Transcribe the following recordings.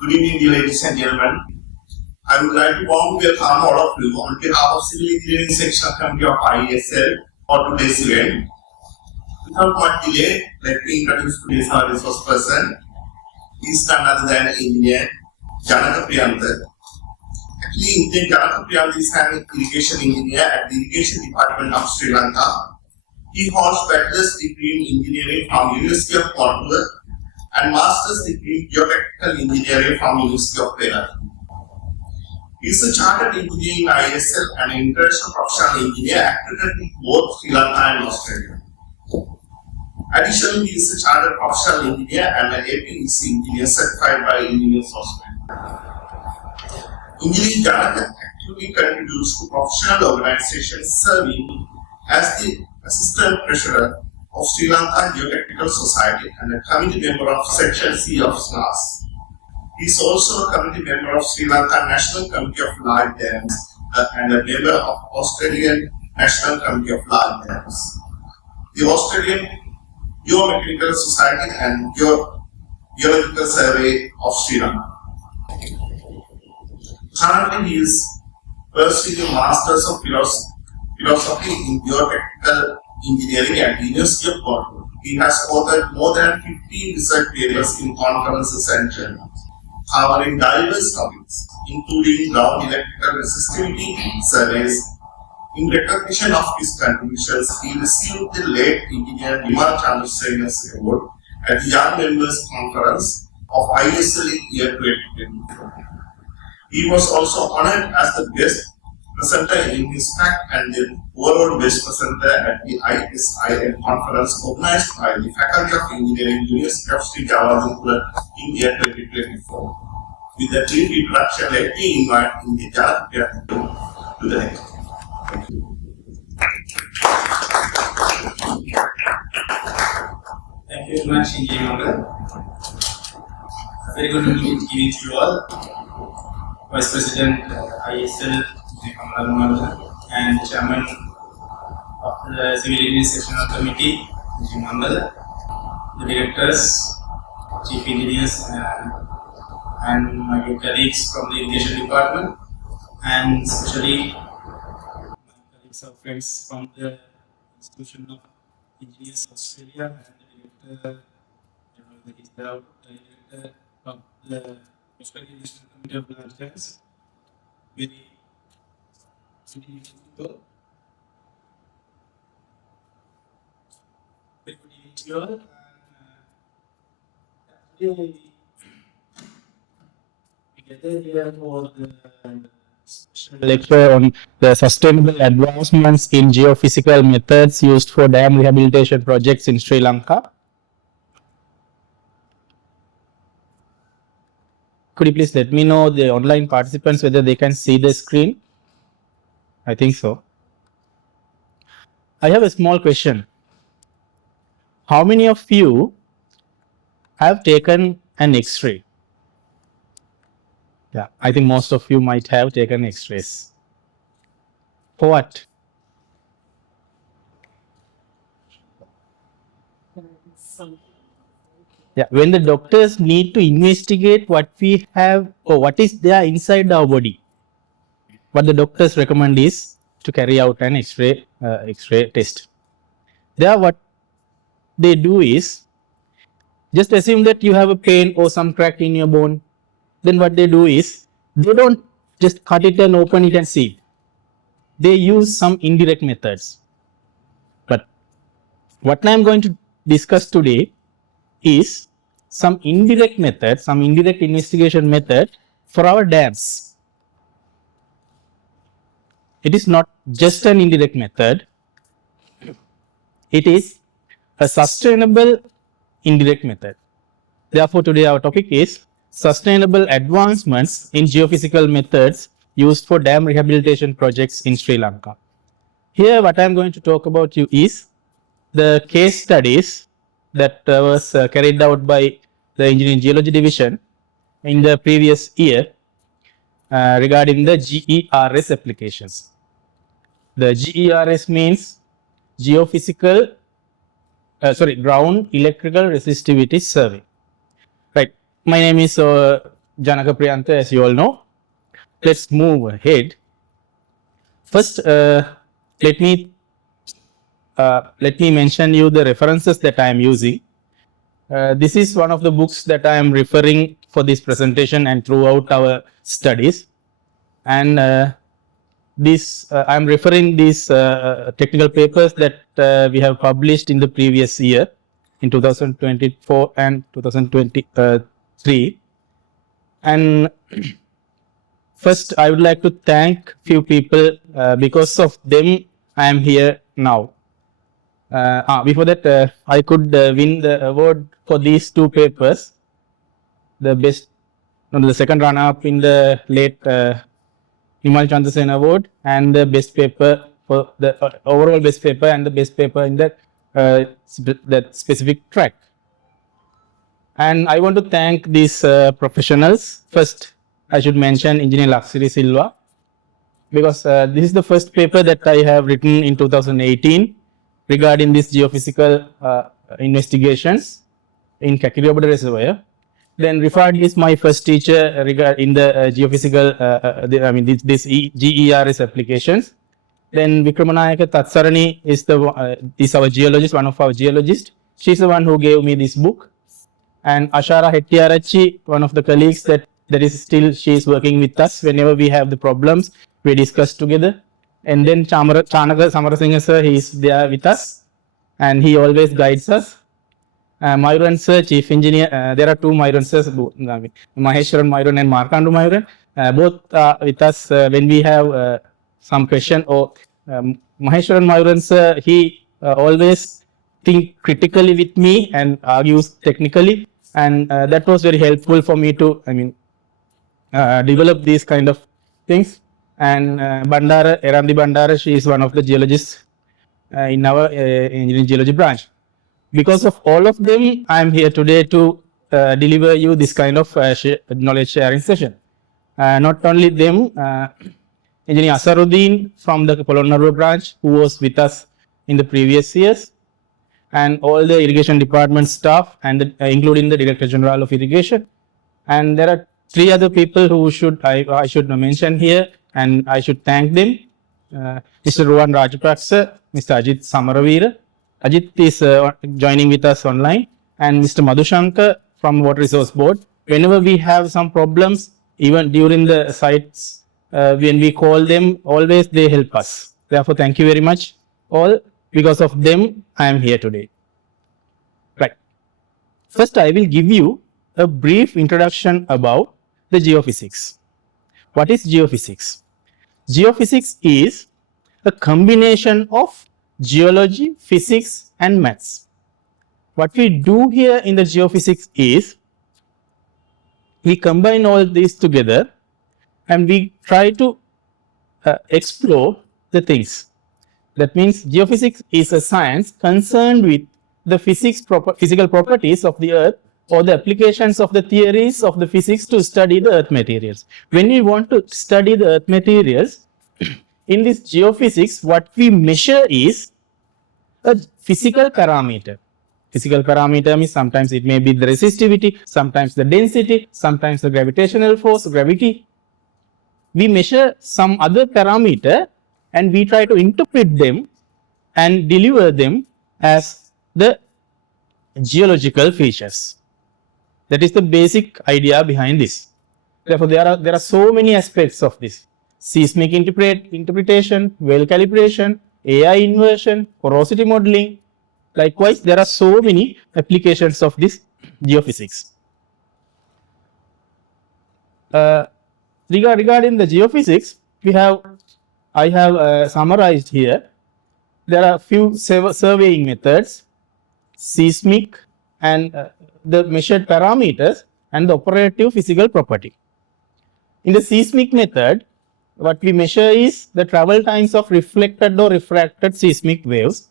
Good evening, ladies and gentlemen. I would like to warmly welcome all of you on behalf of Civil Engineering Section Committee of IESL for today's event. Without much delay, let me introduce today's our resource person. He is none other than Engineer Janaka Priyantha. Actually, Engineer Janaka Priyantha is an irrigation engineer at the Irrigation Department of Sri Lanka. He holds bachelor's degree in engineering from University of Colombo and master's degree in geotechnical engineering from University of Perak. He is a chartered engineer in ISL and an international professional engineer accredited in both Sri Lanka and Australia. Additionally, he is a chartered professional engineer and an APEC engineer certified by Engineers Australia. Engineer Janaka actively contributes to professional organizations serving as the Assistant Treasurer of Sri Lanka Geotechnical Society and a committee member of Section C of SNAS. He is also a committee member of Sri Lanka National Committee of Large Dams and a member of Australian National Committee of Large Dams, the Australian Geomechanical Society and Geological Survey of Sri Lanka. Currently, he is pursuing a Masters of Philosophy in Geotechnical Engineering at the University of Colombo. He has authored more than 15 research papers in conferences and journals, covering diverse topics, including ground electrical resistivity surveys. In recognition of his contributions, he received the late engineer Vimal Chandrasekharan Award at the Young Members Conference of ISL in year 2024. He was also honored as the best presenter in his fact and the overall best presenter at the ISIN conference organized by the Faculty of Engineering, University of Sri Lanka in year 2024. With a brief introduction, let me invite Engineer Janaka to the next. Thank you. Thank you very much, Engineer. Very good evening to you all. Vice President ISL and Chairman of the Civil Engineering Sectional Committee, Mangal, the directors, chief engineers, and my colleagues from the Irrigation Department, and especially my colleagues or friends from the Institution of Engineers Australia and the director of the Australian National Committee of Large Dams. Very good evening to you all. Today we gather here for the special lecture on the sustainable advancements in geophysical methods used for dam rehabilitation projects in Sri Lanka. Could you please let me know, the online participants, whether they can see the screen? I think so. I have a small question. How many of you have taken an X-ray? Yeah, I think most of you might have taken X-rays. For what? Yeah, when the doctors need to investigate what we have or what is there inside our body, what the doctors recommend is to carry out an X-ray test. There, what they do is, just assume that you have a pain or some crack in your bone. Then what they do is, they don't just cut it and open it and see it. They use some indirect methods. But what I am going to discuss today is some indirect method, some indirect investigation method for our dams. It is not just an indirect method. It is a sustainable indirect method. Therefore, today our topic is sustainable advancements in geophysical methods used for dam rehabilitation projects in Sri Lanka. Here, what I am going to talk about you is the case studies that was carried out by the Engineering Geology Division in the previous year regarding the GERS applications. The GERS means Geophysical, Ground Electrical Resistivity Survey. Right. My name is Janaka Priyanta, as you all know. Let's move ahead. First, let me mention you the references that I am using. This is one of the books that I am referring for this presentation and throughout our studies. And I am referring these technical papers that we have published in the previous year, in 2024 and 2023. And first, I would like to thank few people. Because of them, I am here now. Before that, I could win the award for these two papers. The second runner-up in the late Himal Chandrasen Award, and the best paper for the overall best paper and the best paper in that specific track. And I want to thank these professionals. First, I should mention Engineer Laksiri Silva, because this is the first paper that I have written in 2018 regarding this geophysical investigations in Kakiriyobada Reservoir. Then Rifat is my first teacher in the geophysical, this GERS applications. Then Vikramanayaka Tatsarani is our geologist, one of our geologists. She's the one who gave me this book. And Ashara Hettiarachi, one of the colleagues that is still, she is working with us. Whenever we have the problems, we discuss together. And then Chanaka Samarasinghe sir, he is there with us, and he always guides us. Myron sir, chief engineer, there are two Myron sirs, Maheshwaran Myron and Markandu Myron, both with us when we have some question. Or Maheshwaran Myron sir, he always think critically with me and argues technically, and that was very helpful for me to develop these kind of things. And Eramdi Bandara, she is one of the geologists in our engineering geology branch. Because of all of them, I am here today to deliver you this kind of knowledge sharing session. Not only them, Engineer Asaruddin from the Polonnaruwa branch, who was with us in the previous years, and all the irrigation department staff, and including the Director General of Irrigation. And there are three other people who I should mention here, and I should thank them. Mr. Ruwan Rajapaksa, Mr. Ajit Samaravira. Ajit is joining with us online, and Mr. Madhushankar from Water Resource Board. Whenever we have some problems, even during the sites, when we call them, always they help us. Therefore, thank you very much all. Because of them, I am here today. Right. First, I will give you a brief introduction about the geophysics. What is geophysics? Geophysics is a combination of geology, physics, and maths. What we do here in the geophysics is we combine all these together and we try to explore the things. That means geophysics is a science concerned with the physical properties of the earth, or the applications of the theories of the physics to study the earth materials. When we want to study the earth materials, in this geophysics, what we measure is a physical parameter. Physical parameter means sometimes it may be the resistivity, sometimes the density, sometimes the gravitational force, gravity. We measure some other parameter and we try to interpret them and deliver them as the geological features. That is the basic idea behind this. Therefore, there are so many aspects of this: seismic interpretation, well calibration, AI inversion, porosity modeling. Likewise, there are so many applications of this geophysics. Regarding the geophysics, I have summarized here. There are few surveying methods: seismic, and the measured parameters, and the operative physical property. In the seismic method, what we measure is the travel times of reflected or refracted seismic waves,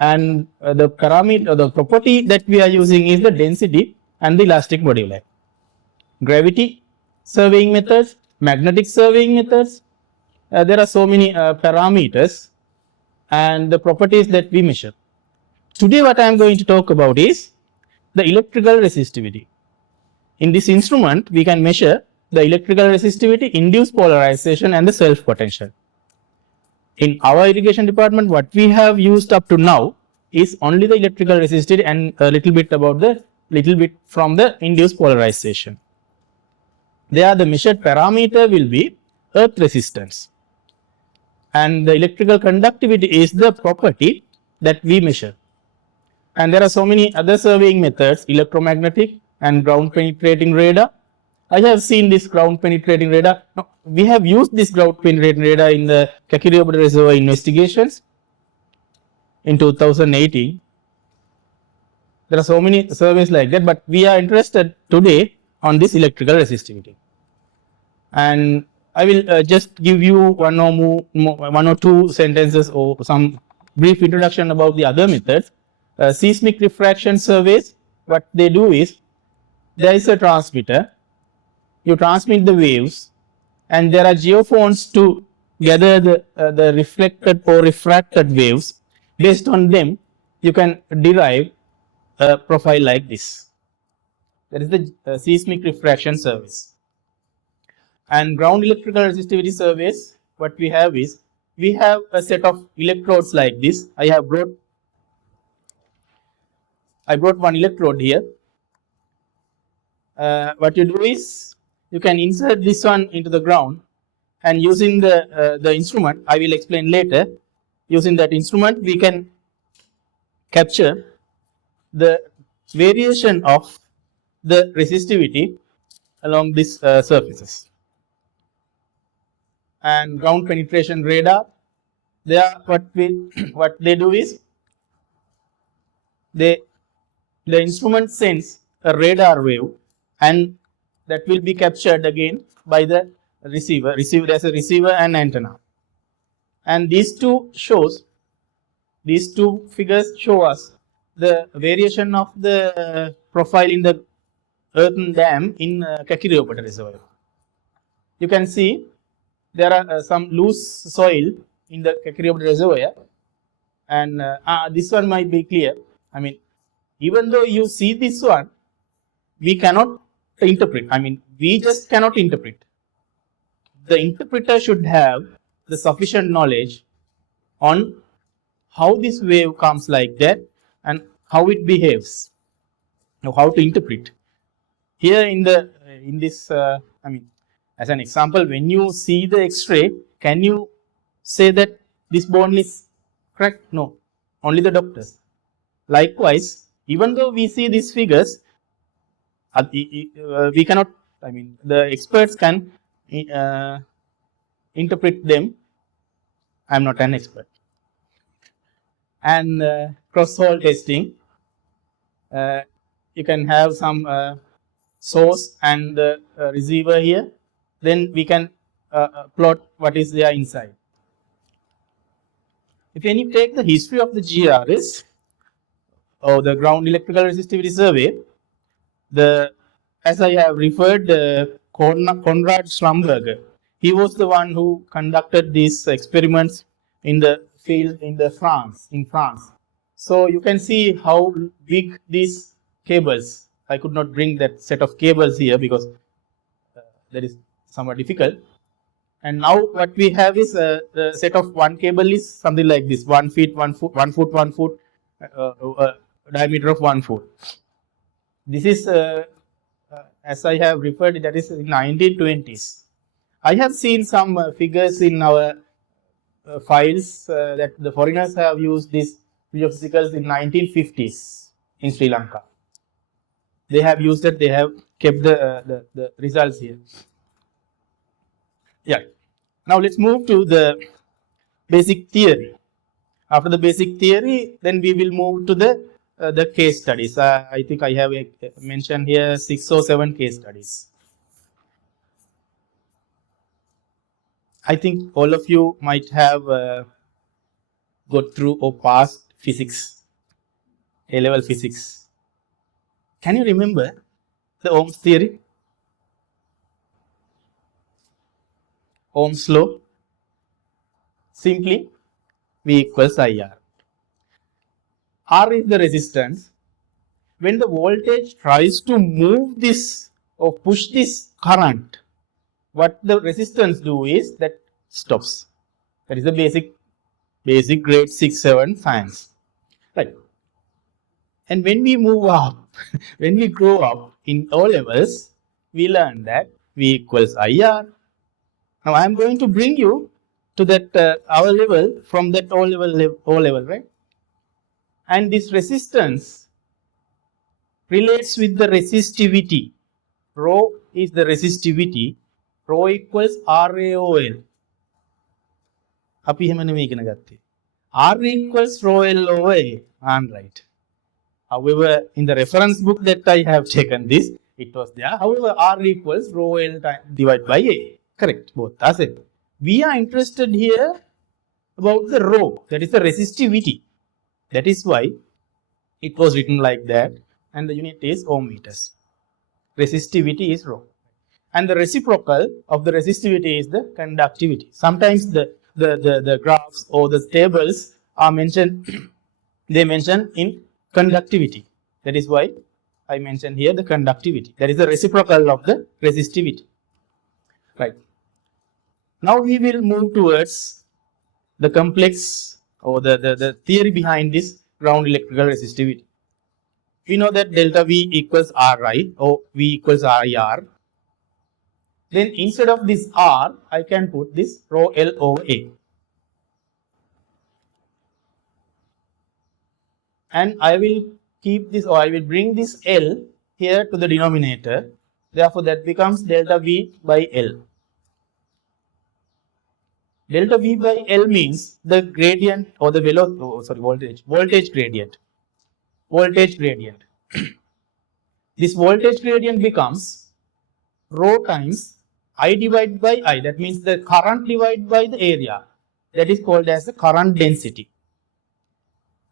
and the parameter, the property that we are using is the density and the elastic moduli. Gravity surveying methods, magnetic surveying methods, there are so many parameters and the properties that we measure. Today what I am going to talk about is the electrical resistivity. In this instrument, we can measure the electrical resistivity, induced polarization, and the self potential. In our irrigation department, what we have used up to now is only the electrical resistivity and a little bit from the induced polarization. There, the measured parameter will be earth resistance, and the electrical conductivity is the property that we measure. And there are so many other surveying methods, electromagnetic and ground penetrating radar. I have seen this ground penetrating radar. Now, we have used this ground penetrating radar in the Kakiri Reservoir investigations in 2018. There are so many surveys like that, but we are interested today on this electrical resistivity. And I will just give you one or two sentences or some brief introduction about the other methods. Seismic refraction surveys, what they do is, there is a transmitter, you transmit the waves, and there are geophones to gather the reflected or refracted waves. Based on them, you can derive a profile like this. That is the seismic refraction service. And ground electrical resistivity surveys, what we have is, we have a set of electrodes like this. I brought one electrode here. What you do is, you can insert this one into the ground, and using the instrument, I will explain later, using that instrument we can capture the variation of the resistivity along these surfaces. And ground penetration radar, what they do is, the instrument sends a radar wave, and that will be captured again by the receiver. There's a receiver and antenna, and these two figures show us the variation of the profile in the earthen dam in Kakiri Reservoir. You can see there are some loose soil in the Kakiri Reservoir, and this one might be clear. I mean, even though you see this one, we cannot interpret. I mean, we just cannot interpret. The interpreter should have the sufficient knowledge on how this wave comes like that and how it behaves, how to interpret. Here in this, I mean, as an example, when you see the X-ray, can you say that this bone is cracked? No, only the doctors. Likewise, even though we see these figures, we cannot. I mean, the experts can interpret them. I am not an expert. And cross-hole testing, you can have some source and the receiver here. Then we can plot what is there inside. If you take the history of the GERS or the ground electrical resistivity survey, as I have referred, Konrad Schlumberger, he was the one who conducted these experiments in the field in France. So you can see how big these cables. I could not bring that set of cables here because that is somewhat difficult. And now what we have is the set of one cable is something like this: 1 feet, 1 foot, 1 foot, 1 foot, diameter of 1 foot. This is, as I have referred, that is in 1920s. I have seen some figures in our files that the foreigners have used these geophysicals in 1950s in Sri Lanka. They have used it. They have kept the results here. Yeah. Now let's move to the basic theory. After the basic theory, then we will move to the case studies. I think I have mentioned here 6 or 7 case studies. I think all of you might have got through or passed physics, A-level physics. Can you remember the Ohm's theory? Ohm's law? Simply V equals IR. R is the resistance. When the voltage tries to move this or push this current, what the resistance do is that stops. That is the basic grade 6-7 science, right? And when we move up, when we grow up in O levels, we learn that V equals IR. Now I am going to bring you to that our level from that O level, right? And this resistance relates with the resistivity. Rho is the resistivity. Rho equals RAOL. අපි එහෙම නෙමෙයි ඉගෙන ගත්තේ. R equals rho L over A. I'm right. However, in the reference book that I have taken this, it was there. However, R equals rho L divided by A. Correct. Both are same. We are interested here about the rho. That is the resistivity. That is why it was written like that. And the unit is ohm meters. Resistivity is rho. And the reciprocal of the resistivity is the conductivity. Sometimes the graphs or the tables are mentioned, they mention in conductivity. That is why I mentioned here the conductivity. That is the reciprocal of the resistivity. Right. Now we will move towards the complex or the theory behind this ground electrical resistivity. We know that delta V equals Ri or V equals IR. Then instead of this R, I can put this rho L over A. And I will keep this, or I will bring this L here to the denominator. Therefore, that becomes delta V by L. Delta V by L means the gradient or the voltage gradient. Voltage gradient. This voltage gradient becomes rho times I divided by I. That means the current divided by the area. That is called as the current density.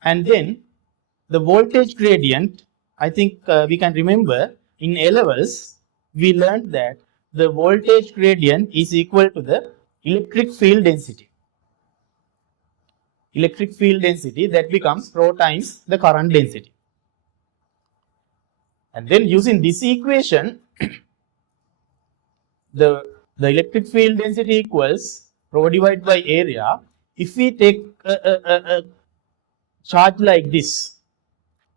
And then the voltage gradient, I think we can remember in A levels, we learned that the voltage gradient is equal to the electric field density. Electric field density, that becomes rho times the current density. And then using this equation, the electric field density equals rho divided by area. If we take a charge like this,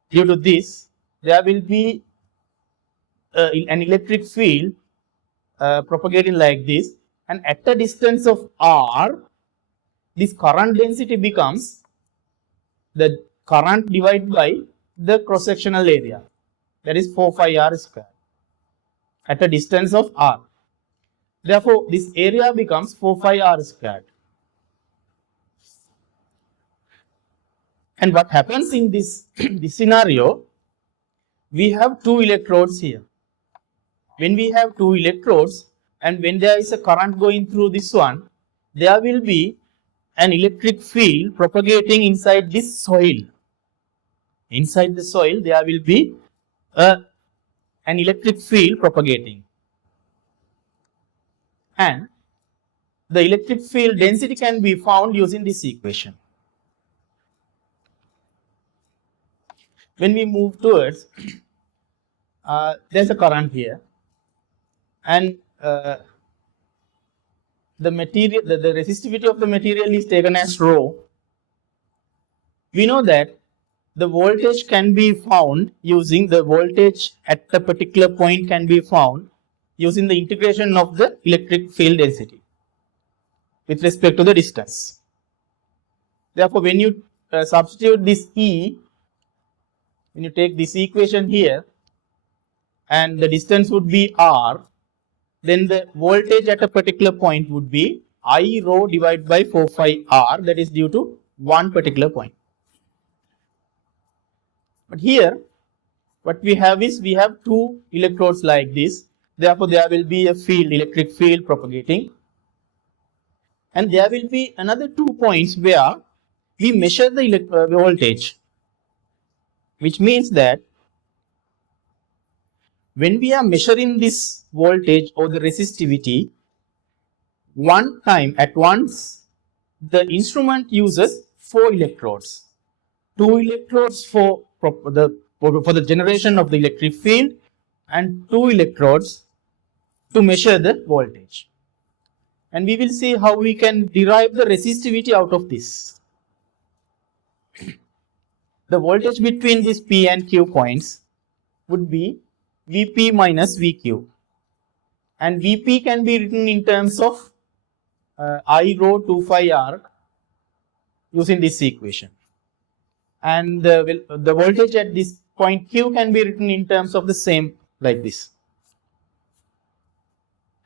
due to this, there will be an electric field propagating like this, and at a distance of R, this current density becomes the current divided by the cross-sectional area, that is 4 pi R square, at a distance of R. Therefore, this area becomes 4 pi R squared. And what happens in this, this scenario, we have two electrodes here. When we have two electrodes and when there is a current going through this one, there will be an electric field propagating inside this soil. Inside the soil, there will be an electric field propagating. And the electric field density can be found using this equation. When we move towards, there's a current here, and the material, the resistivity of the material is taken as rho. We know that the voltage can be found using the voltage at a particular point can be found using the integration of the electric field density with respect to the distance. Therefore, when you substitute this E, when you take this equation here, and the distance would be R, then the voltage at a particular point would be I rho divided by 4 pi R, that is due to one particular point. But here, what we have is, we have two electrodes like this. Therefore, there will be a field, electric field propagating. And there will be another 2 points where we measure the voltage, which means that when we are measuring this voltage or the resistivity, one time at once, the instrument uses 4 electrodes. 2 electrodes for the generation of the electric field, and 2 electrodes to measure the voltage. And we will see how we can derive the resistivity out of this. The voltage between these P and Q points would be Vp minus Vq. And Vp can be written in terms of I rho 2 phi r using this equation. And the voltage at this point Q can be written in terms of the same like this.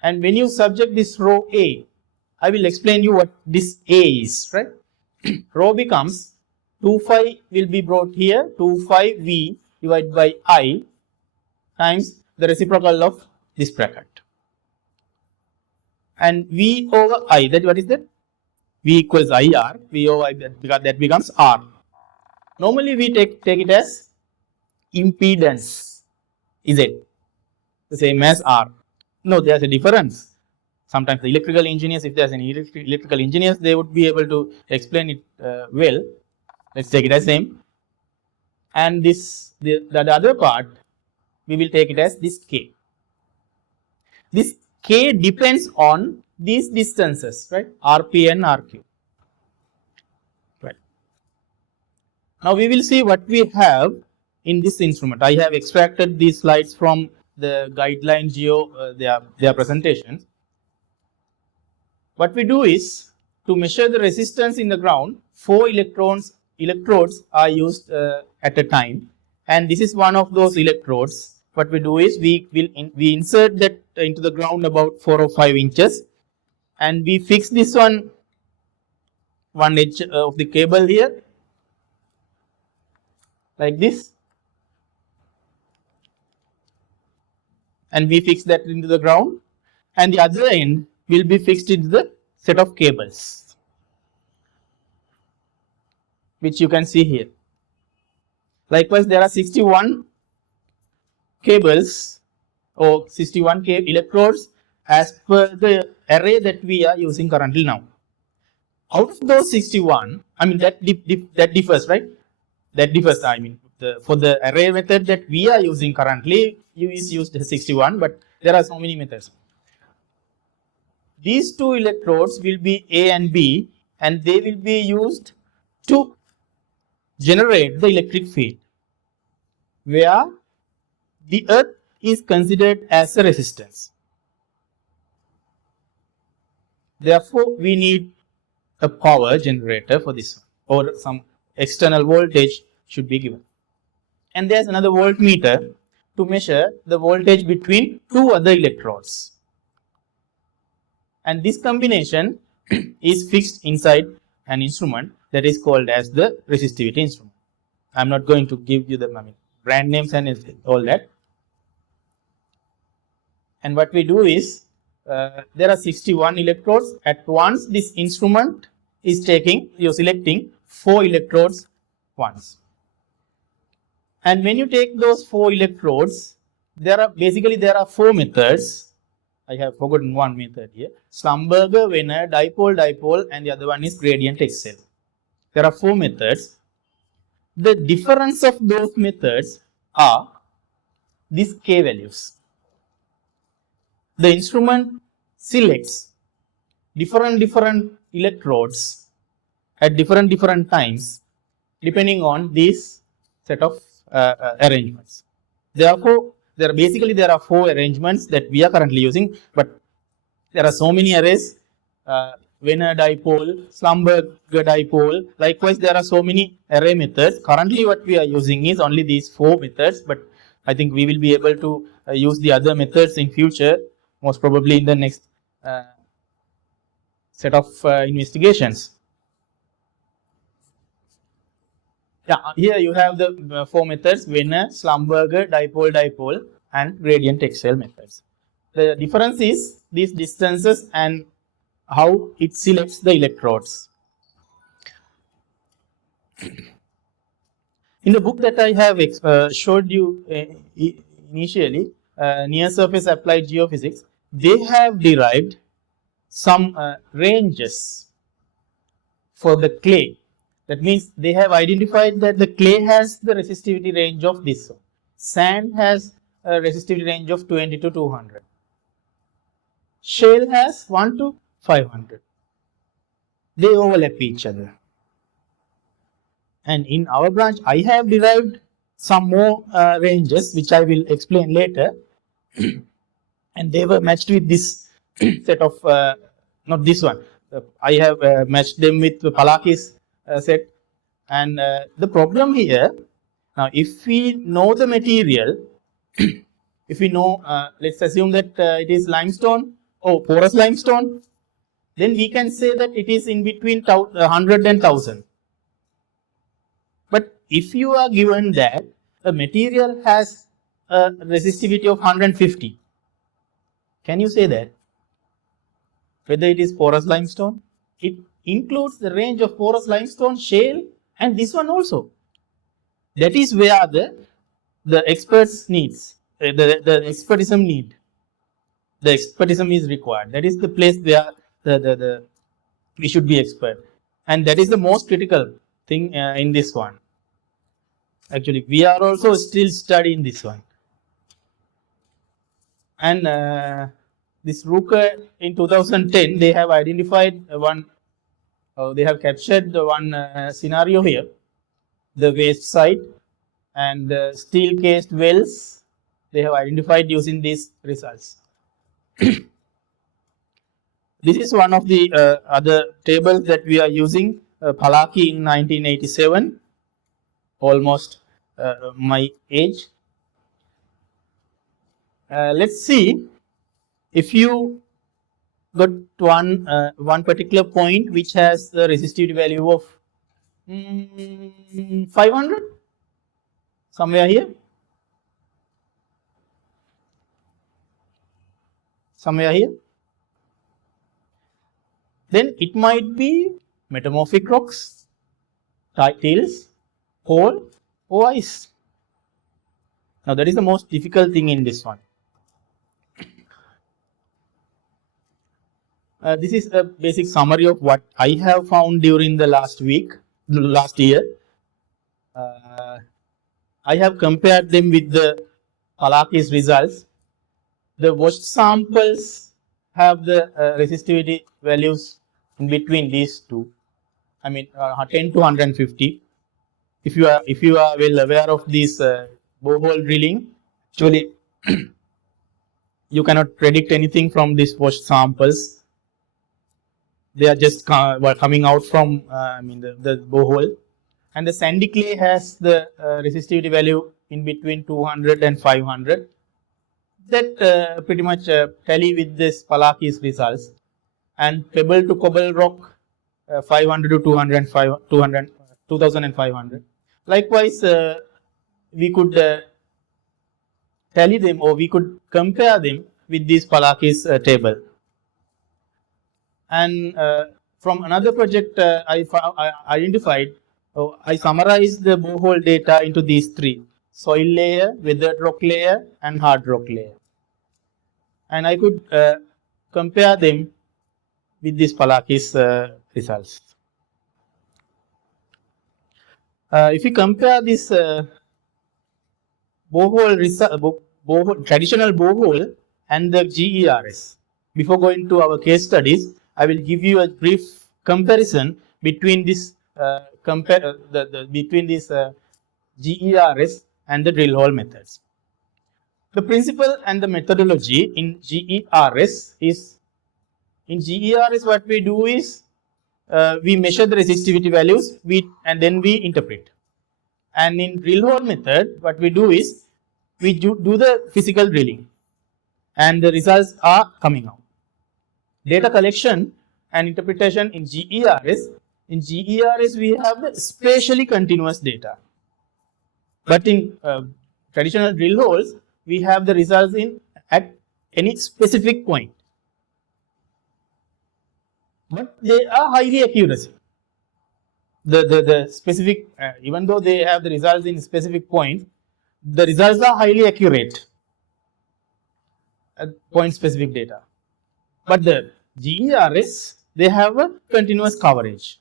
And when you subject this rho A, I will explain you what this A is, right? Rho becomes 2 phi will be brought here, 2 phi V divided by I times the reciprocal of this bracket. And V over I, that what is that? V equals IR, V over I, that becomes R. Normally we take it as impedance, is it? The same as R. No, there's a difference. Sometimes the electrical engineers, if there's any electrical engineers, they would be able to explain it well. Let's take it as same. And this, the other part, we will take it as this K. This K depends on these distances, right? RP and RQ. Right. Now we will see what we have in this instrument. I have extracted these slides from the guideline their presentations. What we do is, to measure the resistance in the ground, 4 electrodes are used at a time, and this is one of those electrodes. What we do is, we insert that into the ground about 4 or 5 inches, and we fix this one edge of the cable here, like this, and we fix that into the ground, and the other end will be fixed into the set of cables, which you can see here. Likewise, there are 61 cables or 61 electrodes as per the array that we are using currently now. Out of those 61, I mean that differs, right? That differs. I mean, for the array method that we are using currently, is used 61, but there are so many methods. These 2 electrodes will be A and B, and they will be used to generate the electric field, where the earth is considered as a resistance. Therefore, we need a power generator for this, or some external voltage should be given. And there's another voltmeter to measure the voltage between 2 other electrodes. And this combination is fixed inside an instrument that is called as the resistivity instrument. I'm not going to give you the brand names and all that. And what we do is, there are 61 electrodes. At once, this instrument is you're selecting 4 electrodes once. And when you take those 4 electrodes, there are 4 methods. I have forgotten one method here. Schlumberger, Wenner, dipole, and the other one is gradient XL. There are 4 methods. The difference of those methods are these K values. The instrument selects different electrodes at different times, depending on this set of arrangements. Therefore, there are 4 arrangements that we are currently using, but there are so many arrays. Wenner dipole, Schlumberger dipole. Likewise, there are so many array methods. Currently, what we are using is only these 4 methods, but I think we will be able to use the other methods in future, most probably in the next set of investigations. Yeah, here you have the 4 methods: Wenner, Schlumberger, dipole, and gradient XL methods. The difference is these distances and how it selects the electrodes. In the book that I have showed you initially, Near Surface Applied Geophysics, they have derived some ranges for the clay. That means they have identified that the clay has the resistivity range of this. Sand has a resistivity range of 20 to 200. Shale has 1 to 500. They overlap each other. And in our branch, I have derived some more ranges, which I will explain later. And they were matched with this set of, not this one. I have matched them with the Palaki's set. And the problem here, now if we know the material, if we know, let's assume that it is limestone or porous limestone, then we can say that it is in between 100 and 1000. But if you are given that a material has a resistivity of 150, can you say that? Whether it is porous limestone, it includes the range of porous limestone, shale, and this one also. That is where the experts needs, the expertism need. The expertism is required. That is the place where we should be expert, and that is the most critical thing in this one. Actually, we are also still studying this one. And this Rooker in 2010, they have identified one, they have captured one scenario here, the waste site and steel cased wells. They have identified using these results. This is one of the other tables that we are using, Palaki in 1987, almost my age. Let's see if you got one particular point which has the resistivity value of 500, somewhere here, then it might be metamorphic rocks, tilts, coal, or ice. Now that is the most difficult thing in this one. This is a basic summary of what I have found during the last year. I have compared them with the Palaki's results. The washed samples have the resistivity values in between these two. I mean 10 to 150. If you are well aware of this borehole drilling, actually you cannot predict anything from these washed samples. They are just coming out from the borehole, and the sandy clay has the resistivity value in between 200 and 500. That pretty much tally with this Palaki's results. And pebble to cobble rock 500 to 2500. Likewise, we could tally them, or we could compare them with this Palaki's table. And from another project, I identified, I summarized the borehole data into these three: soil layer, weathered rock layer, and hard rock layer. And I could compare them with this Palaki's results. If you compare this traditional borehole and the GERS, before going to our case studies, I will give you a brief comparison between this GERS and the drill hole methods. The principle and the methodology in GERS is, in GERS what we do is we measure the resistivity values and then we interpret. And in drill hole method, what we do is we do the physical drilling and the results are coming out. Data collection and interpretation in GERS. In GERS, we have the spatially continuous data. But in traditional drill holes, we have the results at any specific point. But they are highly accurate. The specific, even though they have the results in specific points, the results are highly accurate at point specific data. But the GERS, they have a continuous coverage.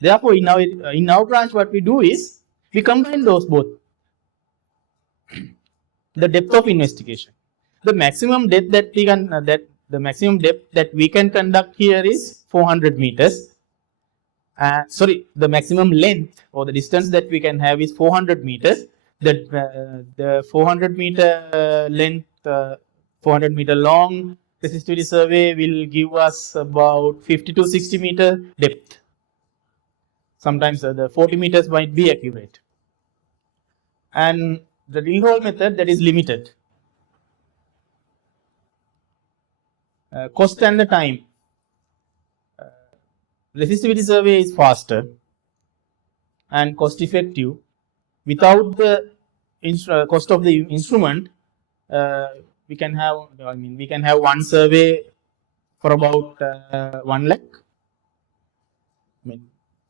Therefore, in our branch, what we do is we combine those both. the depth of investigation. The maximum depth that we can conduct here is 400 meters. The maximum length or the distance that we can have is 400 meters. The 400 meter length, 400 meter long resistivity survey will give us about 50 to 60 meter depth. Sometimes the 40 meters might be accurate. And the drill hole method, that is limited. Cost and the time. Resistivity survey is faster and cost effective. Without the cost of the instrument, we can have one survey for about 1 lakh.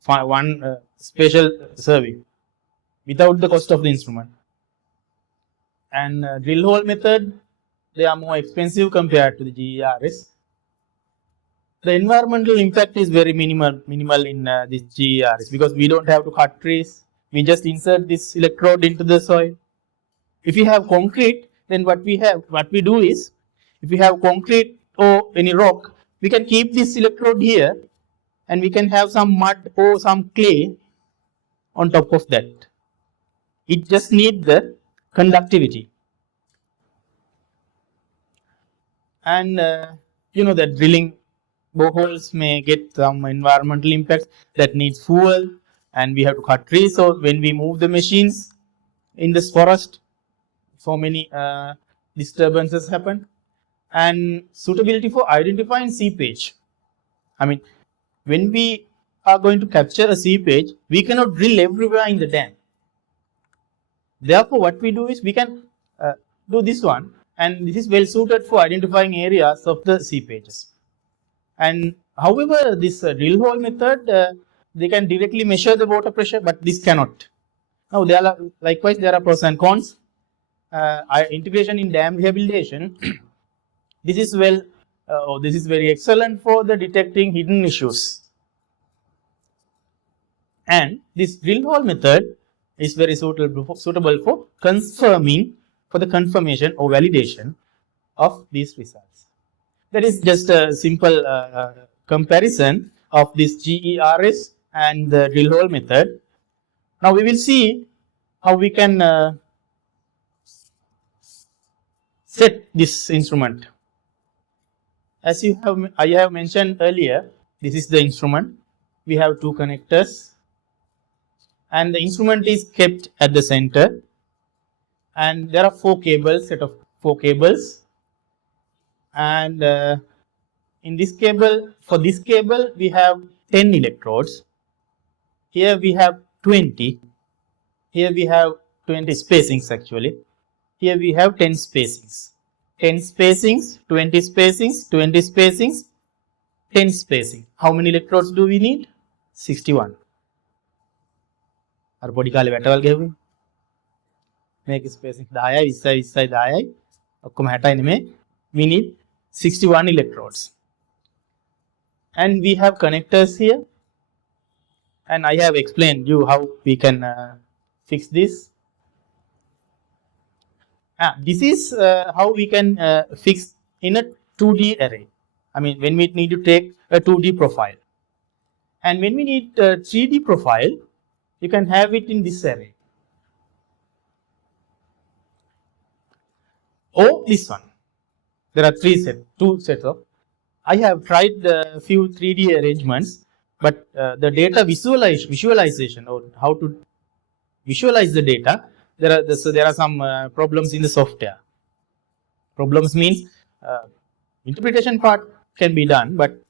One special survey without the cost of the instrument. And drill hole method, they are more expensive compared to the GERS. The environmental impact is very minimal in this GERS because we don't have to cut trees. We just insert this electrode into the soil. If you have concrete, then what we do is, if we have concrete or any rock, we can keep this electrode here and we can have some mud or some clay on top of that. It just needs the conductivity. And that drilling boreholes may get some environmental impacts, that needs fuel, and we have to cut trees. So when we move the machines in this forest, so many disturbances happen. And suitability for identifying seepage. When we are going to capture a seepage, we cannot drill everywhere in the dam. Therefore, what we do is we can do this one, and this is well suited for identifying areas of the seepages. And however, this drill hole method, they can directly measure the water pressure, but this cannot. Now, likewise, there are pros and cons. Integration in dam rehabilitation, this is very excellent for the detecting hidden issues. And this drill hole method is very suitable for the confirmation or validation of these results. That is just a simple comparison of this GERS and the drill hole method. Now we will see how we can set this instrument. As I have mentioned earlier, this is the instrument. We have two connectors, and the instrument is kept at the center. And there are set of four cables. And for this cable, we have 10 electrodes. Here we have 20. Here we have 20 spacings actually. Here we have 10 spacings. 10 spacings, 20 spacings, 20 spacings, 10 spacing. How many electrodes do we need? 61. අර පොඩි කාලේ වැටවල් ගෙවුවේ. මේක spacing 10යි 20යි 20යි 10යි ඔක්කොම 60යි නෙමෙයි. We need 61 electrodes. And we have connectors here. And I have explained you how we can fix this. This is how we can fix in a 2D array. When we need to take a 2D profile. And when we need a 3D profile, you can have it in this array. Or this one. There are two sets of. I have tried a few 3D arrangements, but the data visualization or how to visualize the data, there are some problems in the software. Problems means interpretation part can be done, but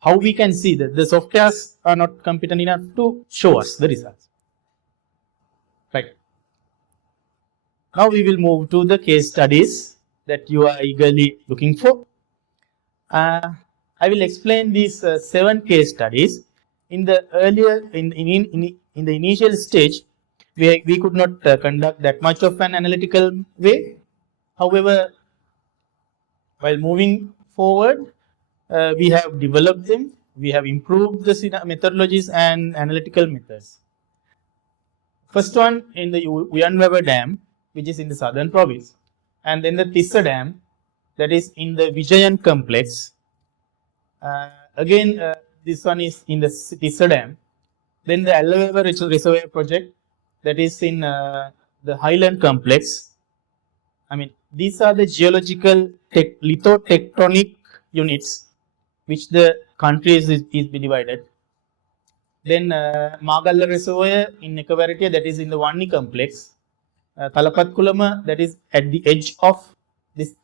how we can see that the softwares are not competent enough to show us the results. Right. Now we will move to the case studies that you are eagerly looking for. I will explain these 7 case studies. In the initial stage, we could not conduct that much of an analytical way. However, while moving forward, we have developed them. We have improved the methodologies and analytical methods. First one, in the Uyanweber Dam, which is in the southern province, and then the Tissa Dam, that is in the Vijayan complex. Again, this one is in the Tissa Dam. Then the Allaweva Reservoir project, that is in the Highland complex. I mean, these are the geological lithotectonic units which the country is divided. Then Magalla Reservoir in Nekavaratia, that is in the Vanni complex. Talapatkulama, that is at the edge of this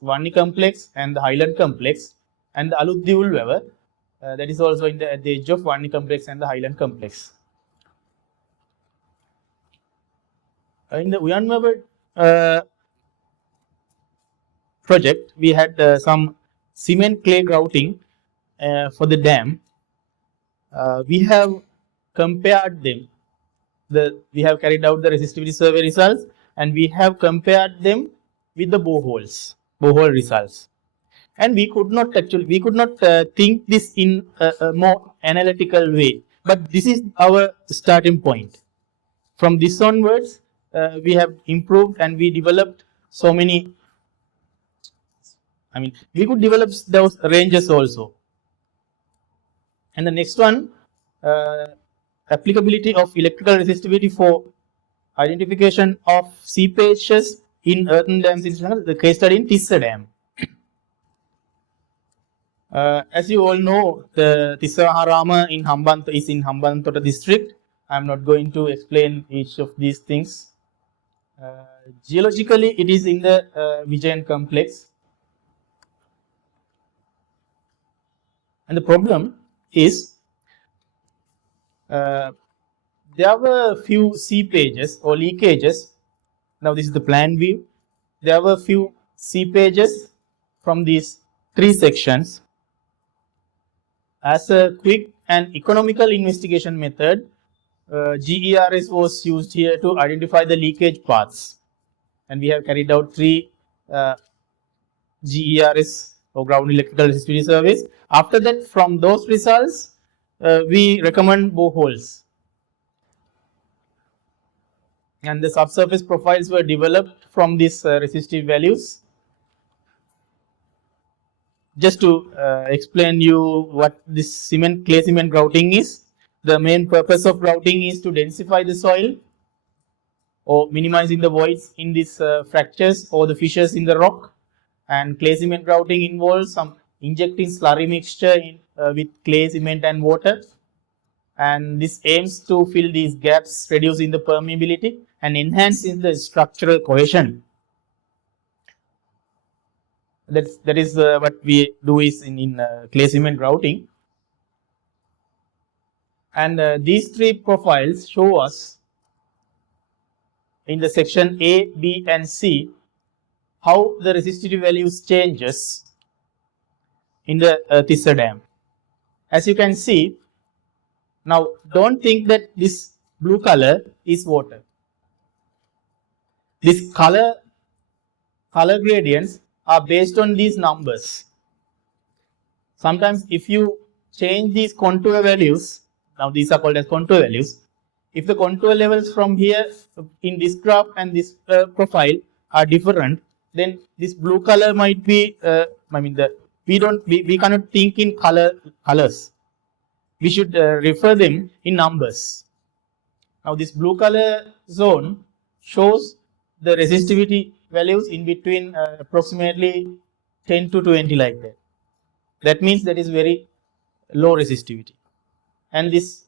Vanni complex and the Highland complex, and the Aluddiul River, that is also at the edge of Vanni complex and the Highland complex. In the Uyanmaba project, we had some cement clay grouting for the dam. We have compared them. We have carried out the resistivity survey results, and we have compared them with the borehole results. And we could not think this in a more analytical way. But this is our starting point. From this onwards, we have improved and we developed so many. I mean, we could develop those ranges also. And the next one, applicability of electrical resistivity for identification of seepages in earthen dams in Sri Lanka, the case study in Tissa Dam. As you all know, the Tissa Harama in is in Hambantota district. I am not going to explain each of these things. Geologically, it is in the Vijayan complex. And the problem is there were few seepages or leakages. Now this is the plan view. There were few seepages from these three sections. As a quick and economical investigation method, GERS was used here to identify the leakage paths. And we have carried out 3 GERS or ground electrical resistivity surveys. After that, from those results, we recommend boreholes. And the subsurface profiles were developed from these resistive values. Just to explain you what this clay cement grouting is, the main purpose of grouting is to densify the soil or minimizing the voids in these fractures or the fissures in the rock. And clay cement grouting involves some injecting slurry mixture with clay cement and water, and this aims to fill these gaps, reducing the permeability and enhancing the structural cohesion. That is what we do is in clay cement grouting. And these 3 profiles show us in the section A, B and C how the resistivity values changes in the Tissa Dam. As you can see, now don't think that this blue color is water. This color gradients are based on these numbers. Sometimes if you change these contour values, now these are called as contour values, if the contour levels from here in this graph and this profile are different, then this blue color might be, we cannot think in colors. We should refer them in numbers. Now this blue color zone shows the resistivity values in between approximately 10 to 20 like that. That means that is very low resistivity. And this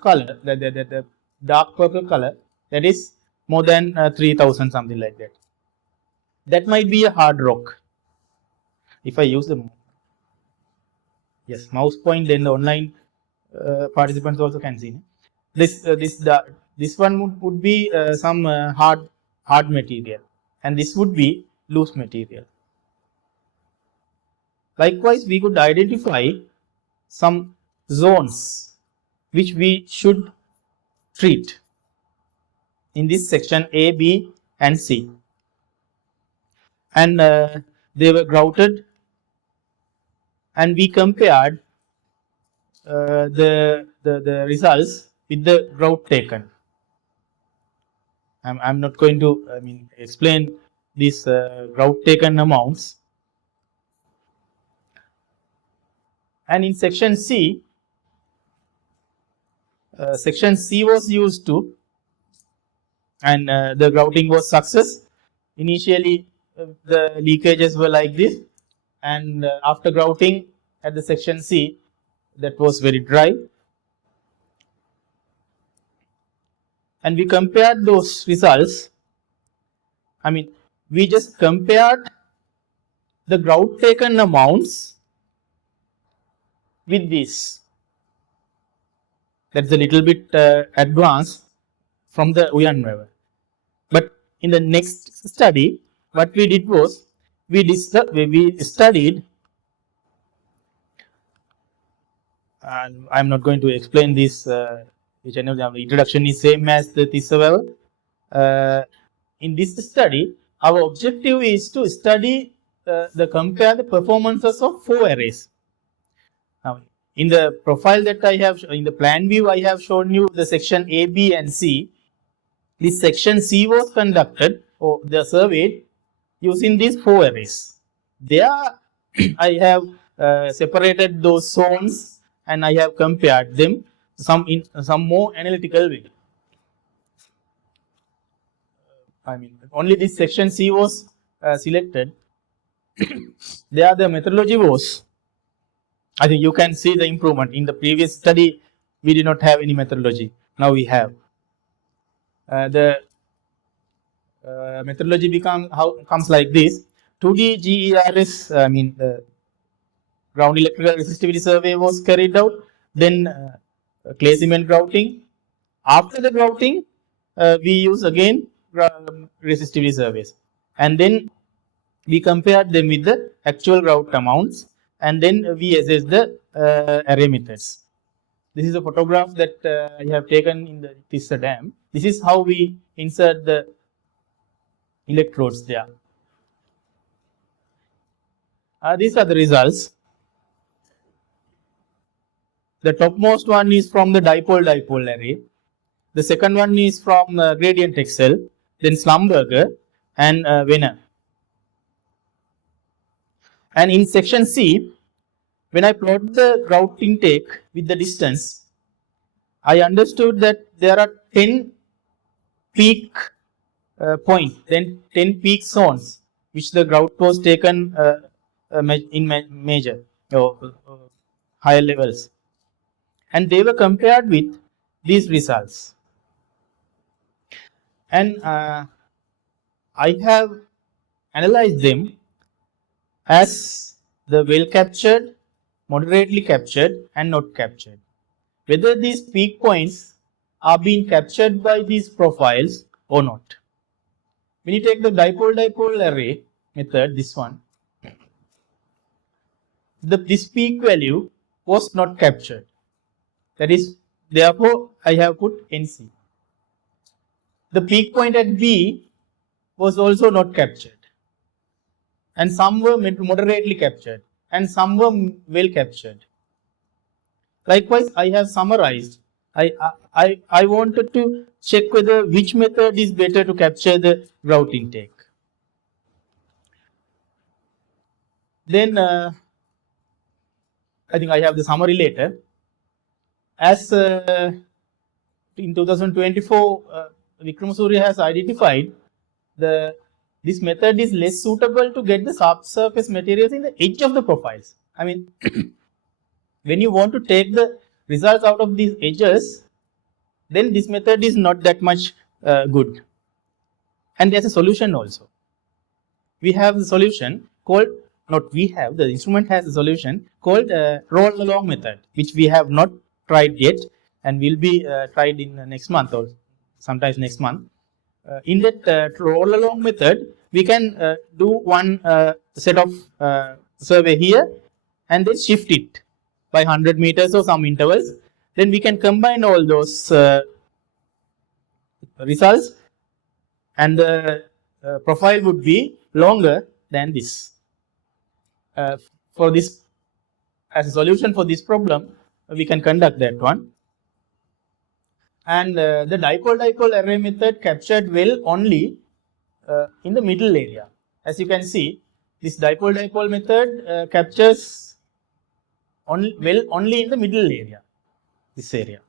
color, the dark purple color, that is more than 3000 something like that. That might be a hard rock. If I use the mouse point, then the online participants also can see. This one would be some hard material, and this would be loose material. Likewise, we could identify some zones which we should treat in this section A, B and C, and they were grouted, and we compared the results with the grout taken. I'm not going to explain these grout taken amounts. And in section C, section C was used to, and the grouting was success. Initially the leakages were like this, and after grouting at the section C, that was very dry, and we compared those results. We just compared the grout taken amounts with this. That's a little bit advanced from the Uyan river. But in the next study, what we did was we studied, and I'm not going to explain this. Each and every the introduction is same as the Tissavel. In this study, our objective is to study compare the performances of 4 arrays. Now, in the profile that I have, in the plan view, I have shown you the section A, B, and C. This section C was conducted, or the surveyed, using these 4 arrays. There, I have separated those zones, and I have compared them some more analytical way. Only this section C was selected. There, the methodology was, I think you can see the improvement. In the previous study, we did not have any methodology. Now we have. The methodology comes like this. 2D GERS, the ground electrical resistivity survey was carried out. Then clay cement grouting. After the grouting, we use again resistivity surveys. And then we compared them with the actual grout amounts. And then we assess the array methods. This is a photograph that I have taken in the Tissa Dam. This is how we insert the electrodes there. These are the results. The topmost one is from the dipole-dipole array. The second one is from gradient Excel, then Slumberger and Venner. And in section C, when I plot the grout intake with the distance, I understood that there are 10 peak points, then 10 peak zones, which the grout was taken in major or higher levels. And they were compared with these results. And I have analyzed them as the well captured, moderately captured, and not captured. Whether these peak points are being captured by these profiles or not. When you take the dipole-dipole array method, this one, this peak value was not captured. That is, therefore, I have put NC. The peak point at B was also not captured. And some were moderately captured, and some were well captured. Likewise, I have summarized. I wanted to check whether which method is better to capture the grout intake. Then I think I have the summary later. As in 2024, Vikramasuriya has identified this method is less suitable to get the subsurface materials in the edge of the profiles. When you want to take the results out of these edges, then this method is not that much good. And there's a solution also. We have the solution called, the instrument has a solution called roll along method, which we have not tried yet and will be tried in next month or sometimes next month. In that roll along method, we can do one set of survey here and then shift it by 100 meters or some intervals. Then we can combine all those results, and the profile would be longer than this. For this, as a solution for this problem, we can conduct that one. And the dipole-dipole array method captured well only in the middle area. As you can see, this dipole-dipole method captures only in the middle area, this area.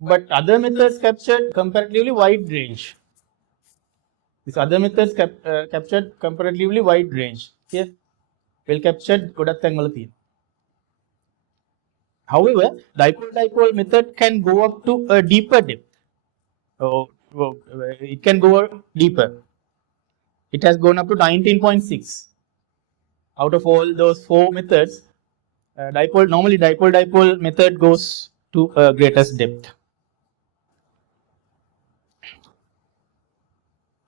But other methods captured comparatively wide range. These other methods captured comparatively wide range. Here, well captured godathangala. However, dipole-dipole method can go up to a deeper depth. It can go deeper. It has gone up to 19.6. Out of all those 4 methods, normally dipole-dipole method goes to greatest depth.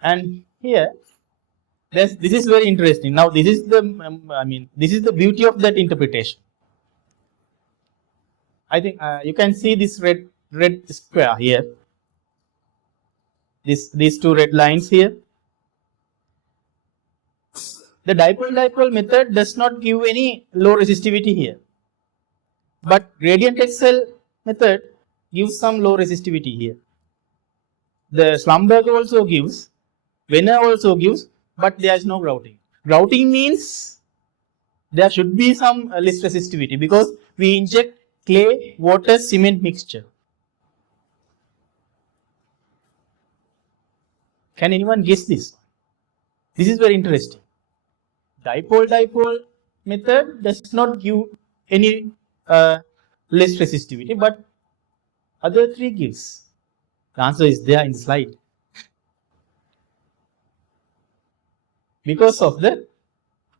And here, this is very interesting. Now, this is the this is the beauty of that interpretation. I think you can see this red square here. These 2 red lines here. The dipole-dipole method does not give any low resistivity here, but gradient excel method gives some low resistivity here. The Schlumberger also gives, Venner also gives, but there is no grouting. Grouting means there should be some less resistivity because we inject clay, water, cement mixture. Can anyone guess this? This is very interesting. Dipole-dipole method does not give any less resistivity, but other 3 gives. The answer is there in the slide. Because of the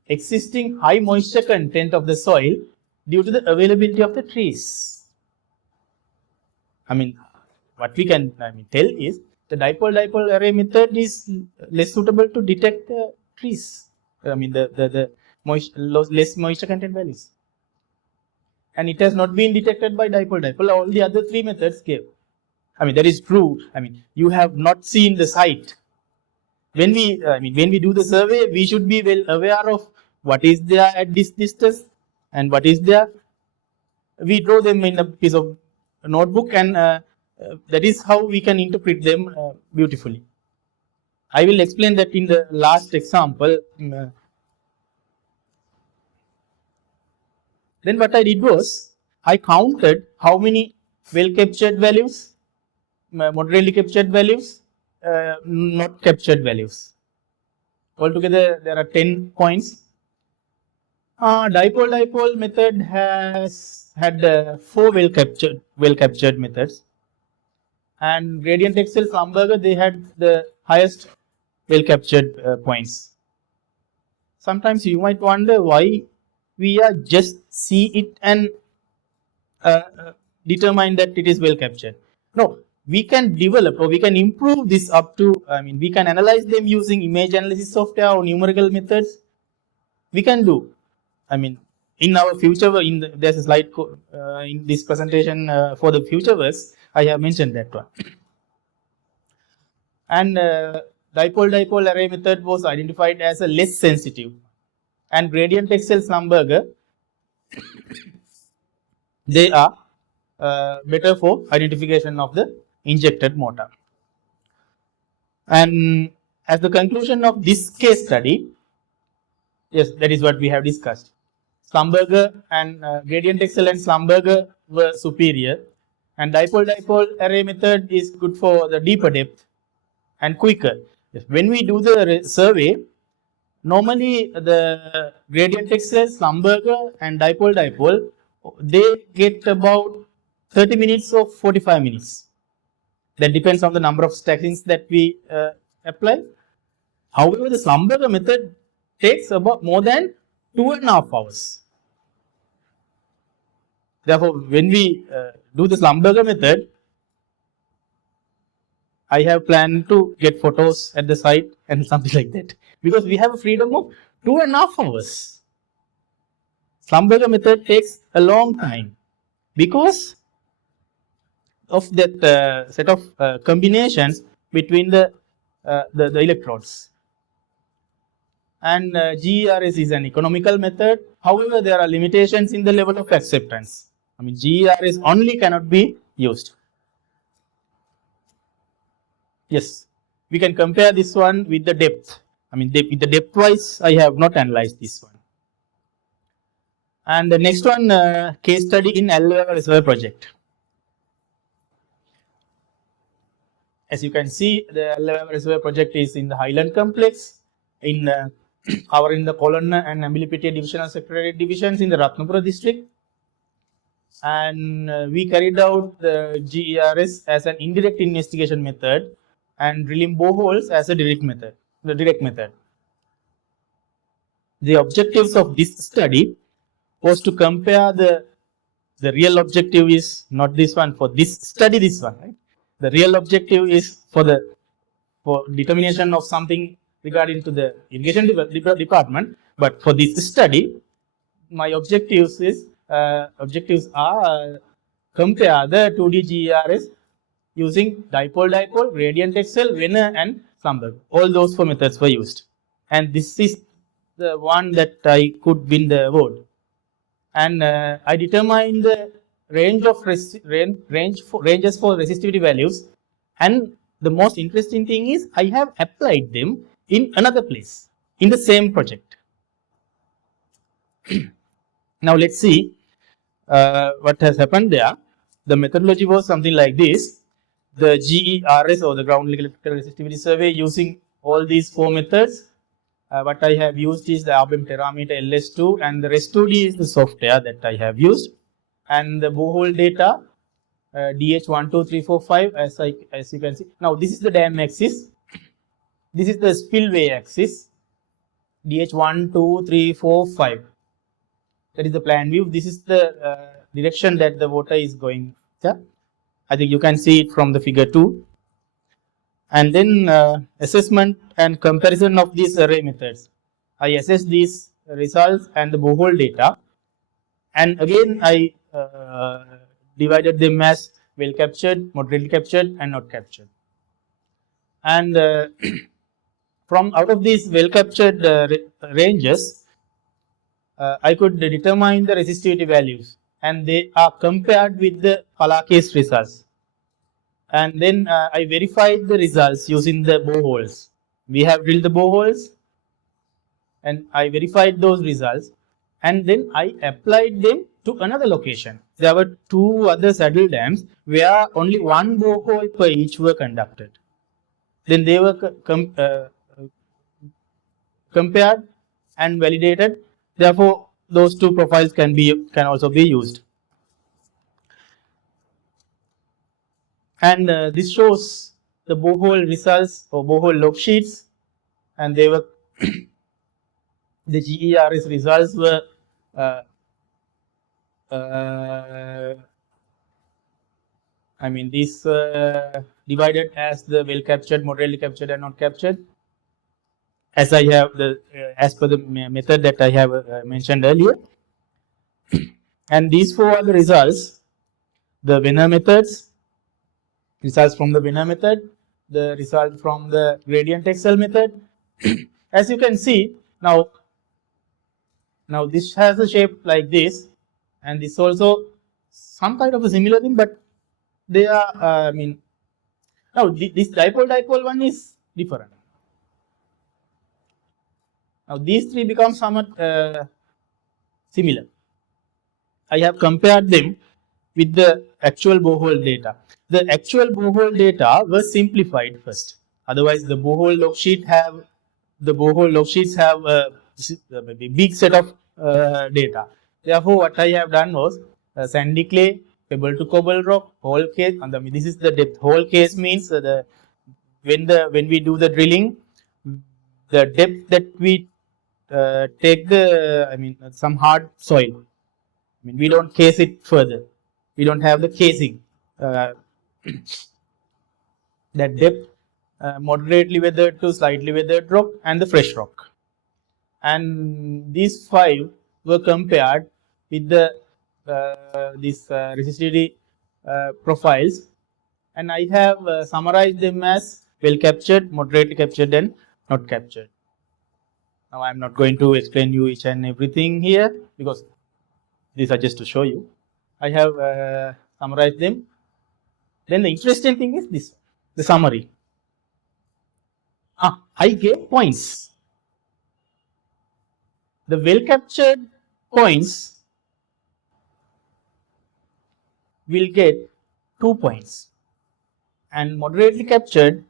existing high moisture content of the soil due to the availability of the trees. What we can tell is the dipole-dipole array method is less suitable to detect the trees. The less moisture content values. And it has not been detected by dipole-dipole. All the other 3 methods gave. That is true. You have not seen the site. When we do the survey, we should be well aware of what is there at this distance and what is there. We draw them in a piece of notebook, and that is how we can interpret them beautifully. I will explain that in the last example. Then what I did was, I counted how many well captured values, moderately captured values, not captured values. Altogether, there are 10 points. Dipole-dipole method has had 4 well captured methods, and gradient excel Schlumberger, they had the highest well captured points. Sometimes you might wonder why we are just see it and determine that it is well captured. No, we can develop or we can improve this up to, we can analyze them using image analysis software or numerical methods. We can do. In our future, there's a slide in this presentation for the future works, I have mentioned that one. And dipole-dipole array method was identified as a less sensitive, and gradient excel Schlumberger, they are better for identification of the injected motor. And as the conclusion of this case study, yes, that is what we have discussed. Schlumberger and gradient excel and Schlumberger were superior, and dipole-dipole array method is good for the deeper depth and quicker. When we do the survey, normally the gradient excel, Schlumberger and dipole-dipole, they get about 30 minutes or 45 minutes. That depends on the number of stackings that we apply. However, the Schlumberger method takes about more than 2.5 hours. Therefore, when we do the Schlumberger method, I have planned to get photos at the site and something like that, because we have a freedom of 2.5 hours. Schlumberger method takes a long time because of that set of combinations between the electrodes. And GERS is an economical method. However, there are limitations in the level of acceptance. GERS only cannot be used. Yes, we can compare this one with the depth. I mean, with the depth wise, I have not analyzed this one. And the next one, case study in Alveva Reservoir project. As you can see, the Alveva Reservoir project is in the Highland complex, in covering the Colonna and Ambilipitiya divisional secretariat divisions in the Ratnapura district. And we carried out the GERS as an indirect investigation method and drilling boreholes as a direct method. The objectives of this study was to compare the real objective is not this one for this study, this one, right? The real objective is for determination of something regarding to the irrigation department, but for this study, my objectives are compare the 2D GERS using dipole, gradient excel, Venner and Slumberg. All those four methods were used, and this is the one that I could win the award. And I determined the ranges for resistivity values, and the most interesting thing is I have applied them in another place in the same project. Now let's see what has happened there. The methodology was something like this. The GERS, or the ground electrical resistivity survey, using all these four methods. What I have used is the RBM terameter LS2, and the REST2D is the software that I have used, and the borehole data DH12345, as you can see. Now this is the dam axis, this is the spillway axis, DH12345. That is the plan view. This is the direction that the water is going. Yeah, I think you can see it from the figure 2. And then assessment and comparison of these array methods. I assess these results and the borehole data, and again I divided them as well captured, moderately captured, and not captured. And from out of these well captured ranges, I could determine the resistivity values, and they are compared with the Palakes results. And then I verified the results using the boreholes. We have drilled the boreholes, and I verified those results, and then I applied them to another location. There were 2 other saddle dams where only 1 borehole per each were conducted. Then they were compared and validated. Therefore, those 2 profiles can also be used. And this shows the borehole results or borehole log sheets, and they were the GERS results were I mean, these divided as the well captured, moderately captured, and not captured, as I have as per the method that I have mentioned earlier. And these 4 are the results: the Venner methods, results from the Venner method, the result from the gradient excel method. As you can see, now this has a shape like this, and this also some kind of a similar thing, but they are I mean, now this dipole one is different. Now these 3 become somewhat similar. I have compared them with the actual borehole data. The actual borehole data was simplified first. Otherwise, the borehole log sheets have a big set of data. Therefore, what I have done was sandy clay, pebble to cobble rock, hole case. And this is the depth. Hole case means when we do the drilling, the depth that we take some hard soil. I mean, we don't case it further. We don't have the casing. That depth, moderately weathered to slightly weathered rock, and the fresh rock. And these 5 were compared with the resistivity profiles, and I have summarized them as well captured, moderately captured, and not captured. Now I am not going to explain you each and everything here, because these are just to show you. I have summarized them. Then the interesting thing is this, the summary. I gave points. The well captured points will get 2 points, and moderately captured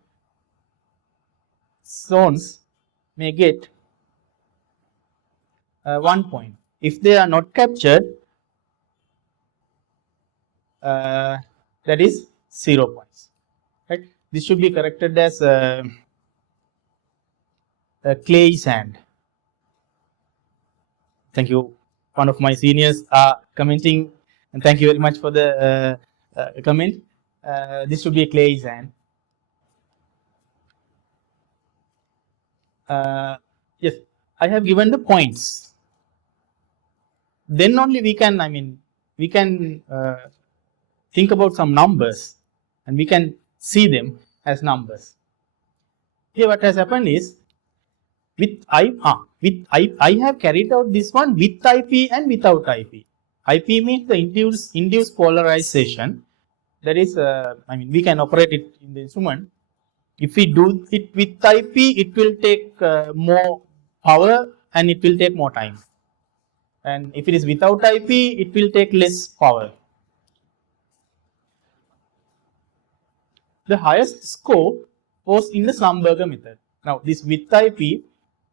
zones may get 1 point. If they are not captured, that is 0 points. Right? This should be corrected as clay sand. Thank you. One of my seniors are commenting, and thank you very much for the comment. This should be a clay sand. Yes, I have given the points. Then only we can, we can think about some numbers, and we can see them as numbers. Here what has happened is, I have carried out this one with IP and without IP. IP means the induced polarization. That is, we can operate it in the instrument. If we do it with IP, it will take more power and it will take more time. And if it is without IP, it will take less power. The highest score was in the Schlumberger method. Now, this with IP,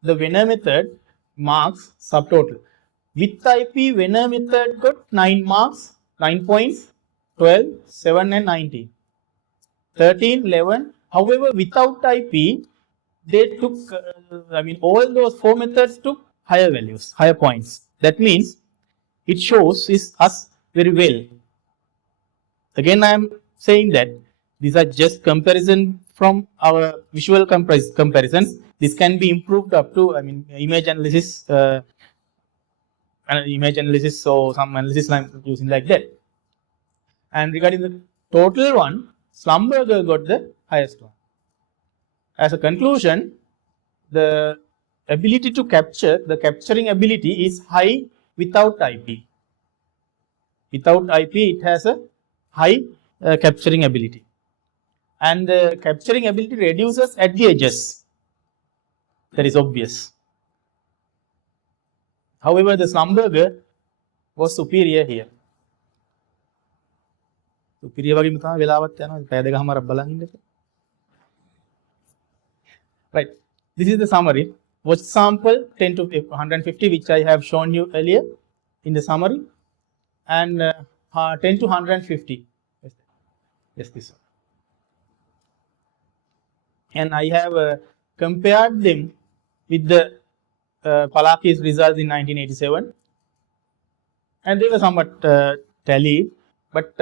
the Venner method marks subtotal. With IP, Venner method got 9 marks, 9 points, 12, 7 and 19. 13, 11. However, without IP, they took, all those 4 methods took higher values, higher points. That means it shows us very well. Again, I am saying that these are just comparison from our visual comparisons. This can be improved up to, image analysis, or some analysis line using like that. And regarding the total one, Schlumberger got the highest one. As a conclusion, the ability to capture, the capturing ability is high without IP. Without IP, it has a high capturing ability. And the capturing ability reduces at the edges. That is obvious. However, the Schlumberger was superior here. Superior වගේම තමයි වෙලාවත් යනවා. පැය දෙකමාරක් බලන් ඉන්නකෝ. Right. This is the summary. Watch sample 10 to 150, which I have shown you earlier in the summary, and 10 to 150. Yes, this one. And I have compared them with the Palaki's results in 1987, and they were somewhat tallied, but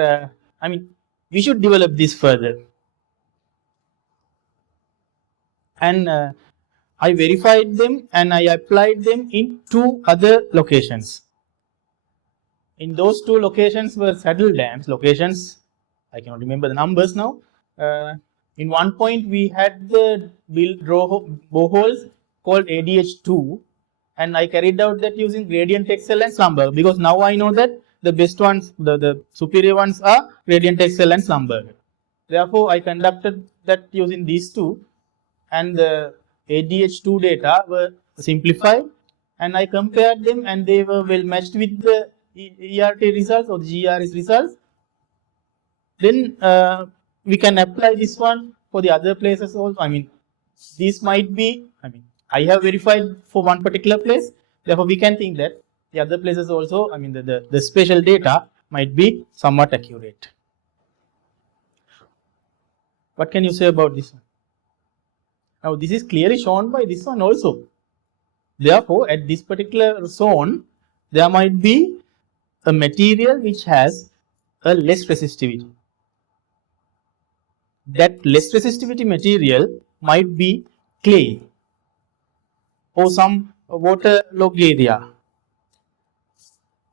we should develop this further. And I verified them and I applied them in 2 other locations. In those 2 locations were saddle dams locations. I cannot remember the numbers now. In one point we had the boreholes called ADH2, and I carried out that using gradient XL and Schlumberger, because now I know that the best ones, the superior ones are gradient XL and Schlumberger. Therefore, I conducted that using these 2, and the ADH2 data were simplified, and I compared them, and they were well matched with the ERT results or the GERS results. Then we can apply this one for the other places also. This might be, I have verified for one particular place, therefore we can think that the other places also, the spatial data might be somewhat accurate. What can you say about this one? Now, this is clearly shown by this one also. Therefore, at this particular zone, there might be a material which has a less resistivity. That less resistivity material might be clay or some waterlogged area.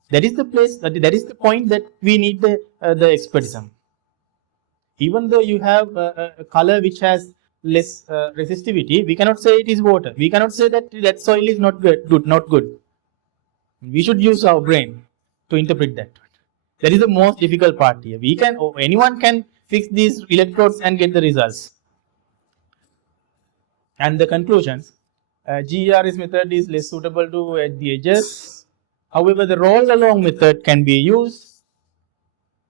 That is the place, that is the point that we need the expertism. Even though you have a color which has less resistivity, we cannot say it is water. We cannot say that soil is not good. We should use our brain to interpret that. That is the most difficult part here. Anyone can fix these electrodes and get the results. And the conclusions, GERS method is less suitable to at the edges. However, the roll along method can be used.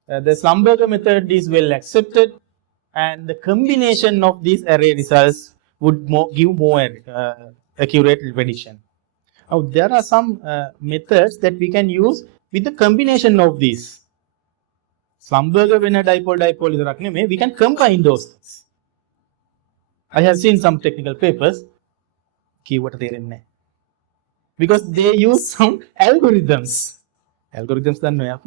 The Schlumberger method is well accepted, and the combination of these array results would give more accurate prediction. Now, there are some methods that we can use with the combination of these. Schlumberger when a dipole, we can combine those things. I have seen some technical papers, because they use some algorithms. Algorithms are no.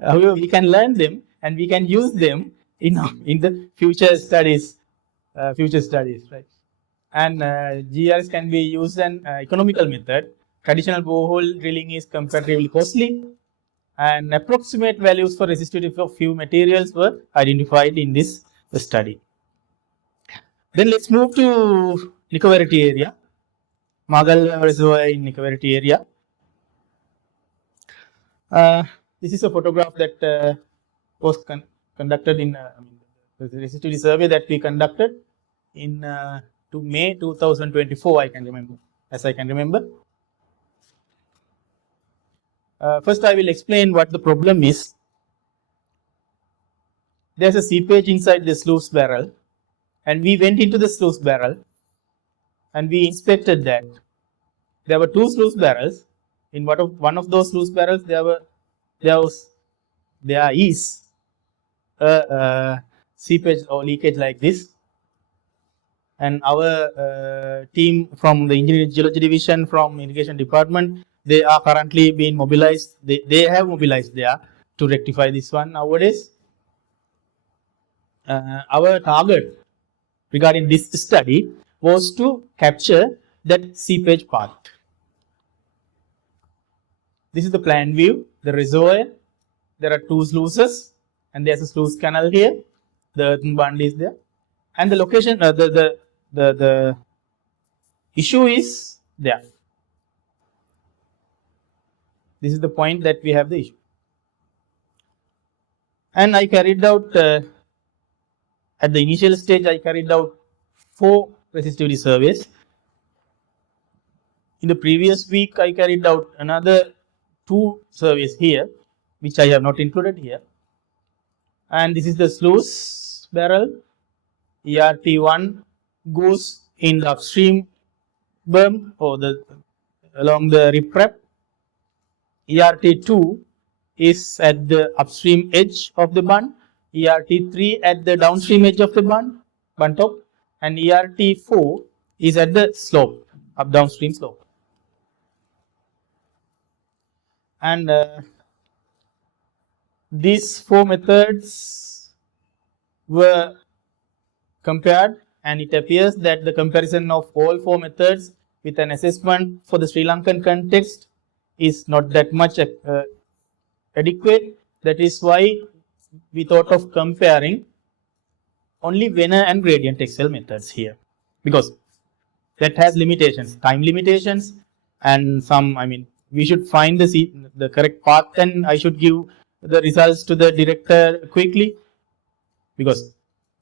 However, we can learn them and we can use them in the future studies, right? And GRS can be used an economical method. Traditional borehole drilling is comparatively costly, and approximate values for resistivity of few materials were identified in this study. Then let's move to Nicovarity area, Magal Reservoir in Nicovarity area. This is a photograph that was conducted in the resistivity survey that we conducted in to May 2024. I can remember. First, I will explain what the problem is. There's a seepage inside the sluice barrel, and we went into the sluice barrel, and we inspected that. There were two sluice barrels. In one of those sluice barrels, there is a seepage or leakage like this, and our team from the engineering geology division from irrigation department, they are currently being mobilized. They have mobilized there to rectify this one nowadays. Our target regarding this study was to capture that seepage part. This is the plan view, the reservoir. There are two sluices, and there's a sluice canal here. The earthen bund is there, and the location, the issue is there. This is the point that we have the issue. And I carried out, at the initial stage, I carried out 4 resistivity surveys. In the previous week, I carried out another 2 surveys here, which I have not included here. And this is the sluice barrel. ERT1 goes in the upstream berm or along the riprap. ERT2 is at the upstream edge of the bund. ERT3 at the downstream edge of the bund top, and ERT4 is at the slope, downstream slope. And these 4 methods were compared, and it appears that the comparison of all 4 methods with an assessment for the Sri Lankan context is not that much adequate. That is why we thought of comparing only Venner and gradient Excel methods here, because that has limitations, time limitations, and some, we should find the correct path, and I should give the results to the director quickly, because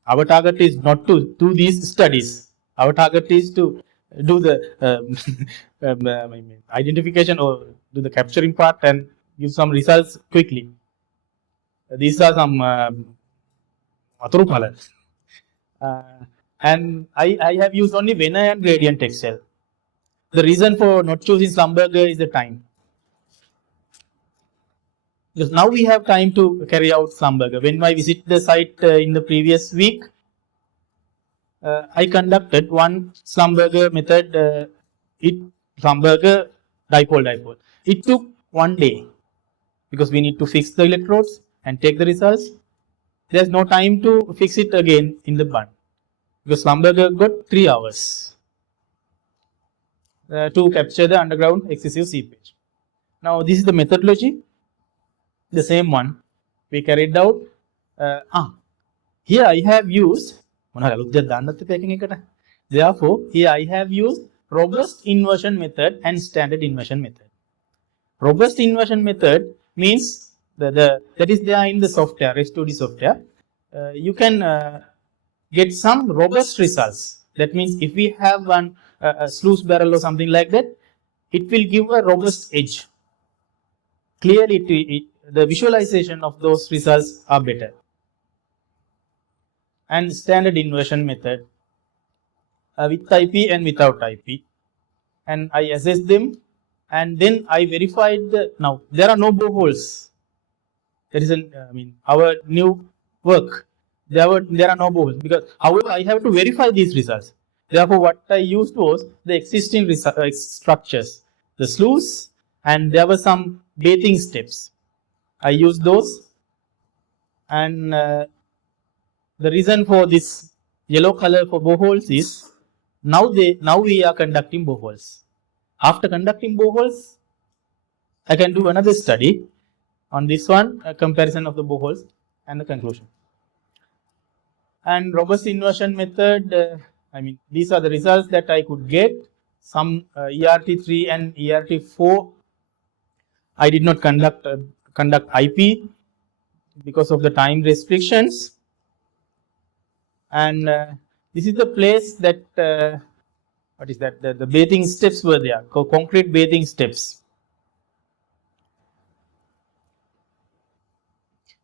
our target is not to do these studies. Our target is to do the identification or do the capturing part and give some results quickly. These are some and I have used only Venner and gradient Excel. The reason for not choosing Schlumberger is the time. Because now we have time to carry out Schlumberger. When I visited the site in the previous week, I conducted one Schlumberger method, Schlumberger dipole. It took 1 day because we need to fix the electrodes and take the results. There's no time to fix it again in the bund, because Schlumberger got 3 hours to capture the underground excessive seepage. Now this is the methodology, the same one we carried out. Here I have used, therefore here I have used robust inversion method and standard inversion method. Robust inversion method means that is there in the software, REST2D software. You can get some robust results. That means if we have a sluice barrel or something like that, it will give a robust edge. Clearly, the visualization of those results are better. And standard inversion method with IP and without IP, and I assess them, and then I verified now there are no boreholes. There is our new work, there are no boreholes, because however I have to verify these results. Therefore, what I used was the existing structures, the sluice, and there were some bathing steps. I used those, and the reason for this yellow color for boreholes is now we are conducting boreholes. After conducting boreholes, I can do another study on this one, a comparison of the boreholes and the conclusion. And robust inversion method, these are the results that I could get. Some ERT3 and ERT4 I did not conduct IP because of the time restrictions. And this is the place that what is that, the bathing steps were there, concrete bathing steps.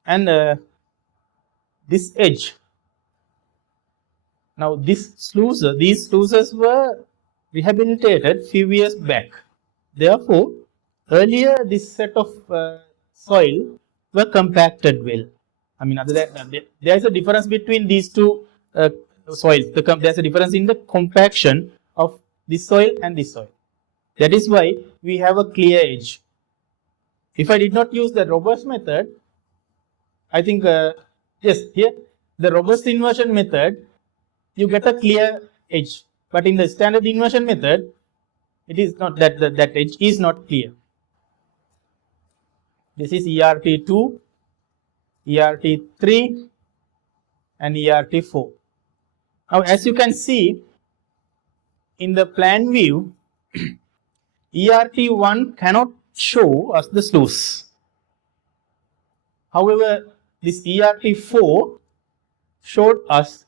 And this edge, now these sluices were rehabilitated few years back. Therefore, earlier this set of soil were compacted well. Other than there is a difference between these two soils. There's a difference in the compaction of this soil and this soil. That is why we have a clear edge. If I did not use the robust method, I think yes, here the robust inversion method, you get a clear edge, but in the standard inversion method, it is not that edge is not clear. This is ERT2, ERT3, and ERT4. Now, as you can see in the plan view, ERT1 cannot show us the sluice. However, this ERT4 showed us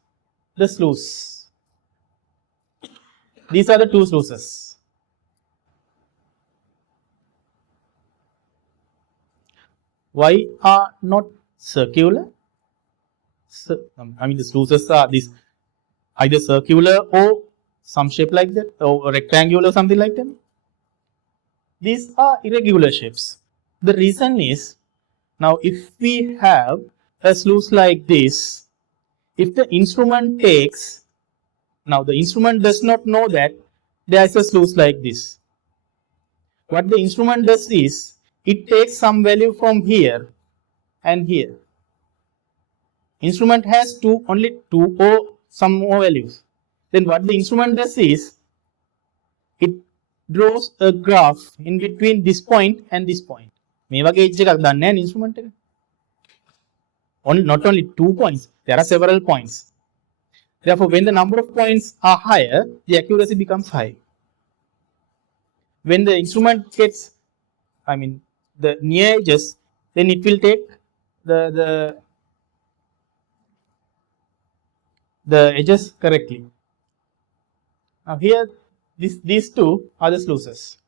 the sluice. These are the two sluices. Why are not circular? The sluices are this either circular or some shape like that, or rectangular, something like that. These are irregular shapes. The reason is, now if we have a sluice like this, if the instrument takes, now the instrument does not know that there is a sluice like this. What the instrument does is, it takes some value from here and here. Instrument has only two or some more values. Then what the instrument does is, it draws a graph in between this point and this point. මේ වගේ edge එකක් දන්නේ නැහැ instrument එක. Not only 2 points, there are several points. Therefore, when the number of points are higher, the accuracy becomes high. When the instrument gets, the near edges, then it will take the edges correctly. Now here, these two are the sluices,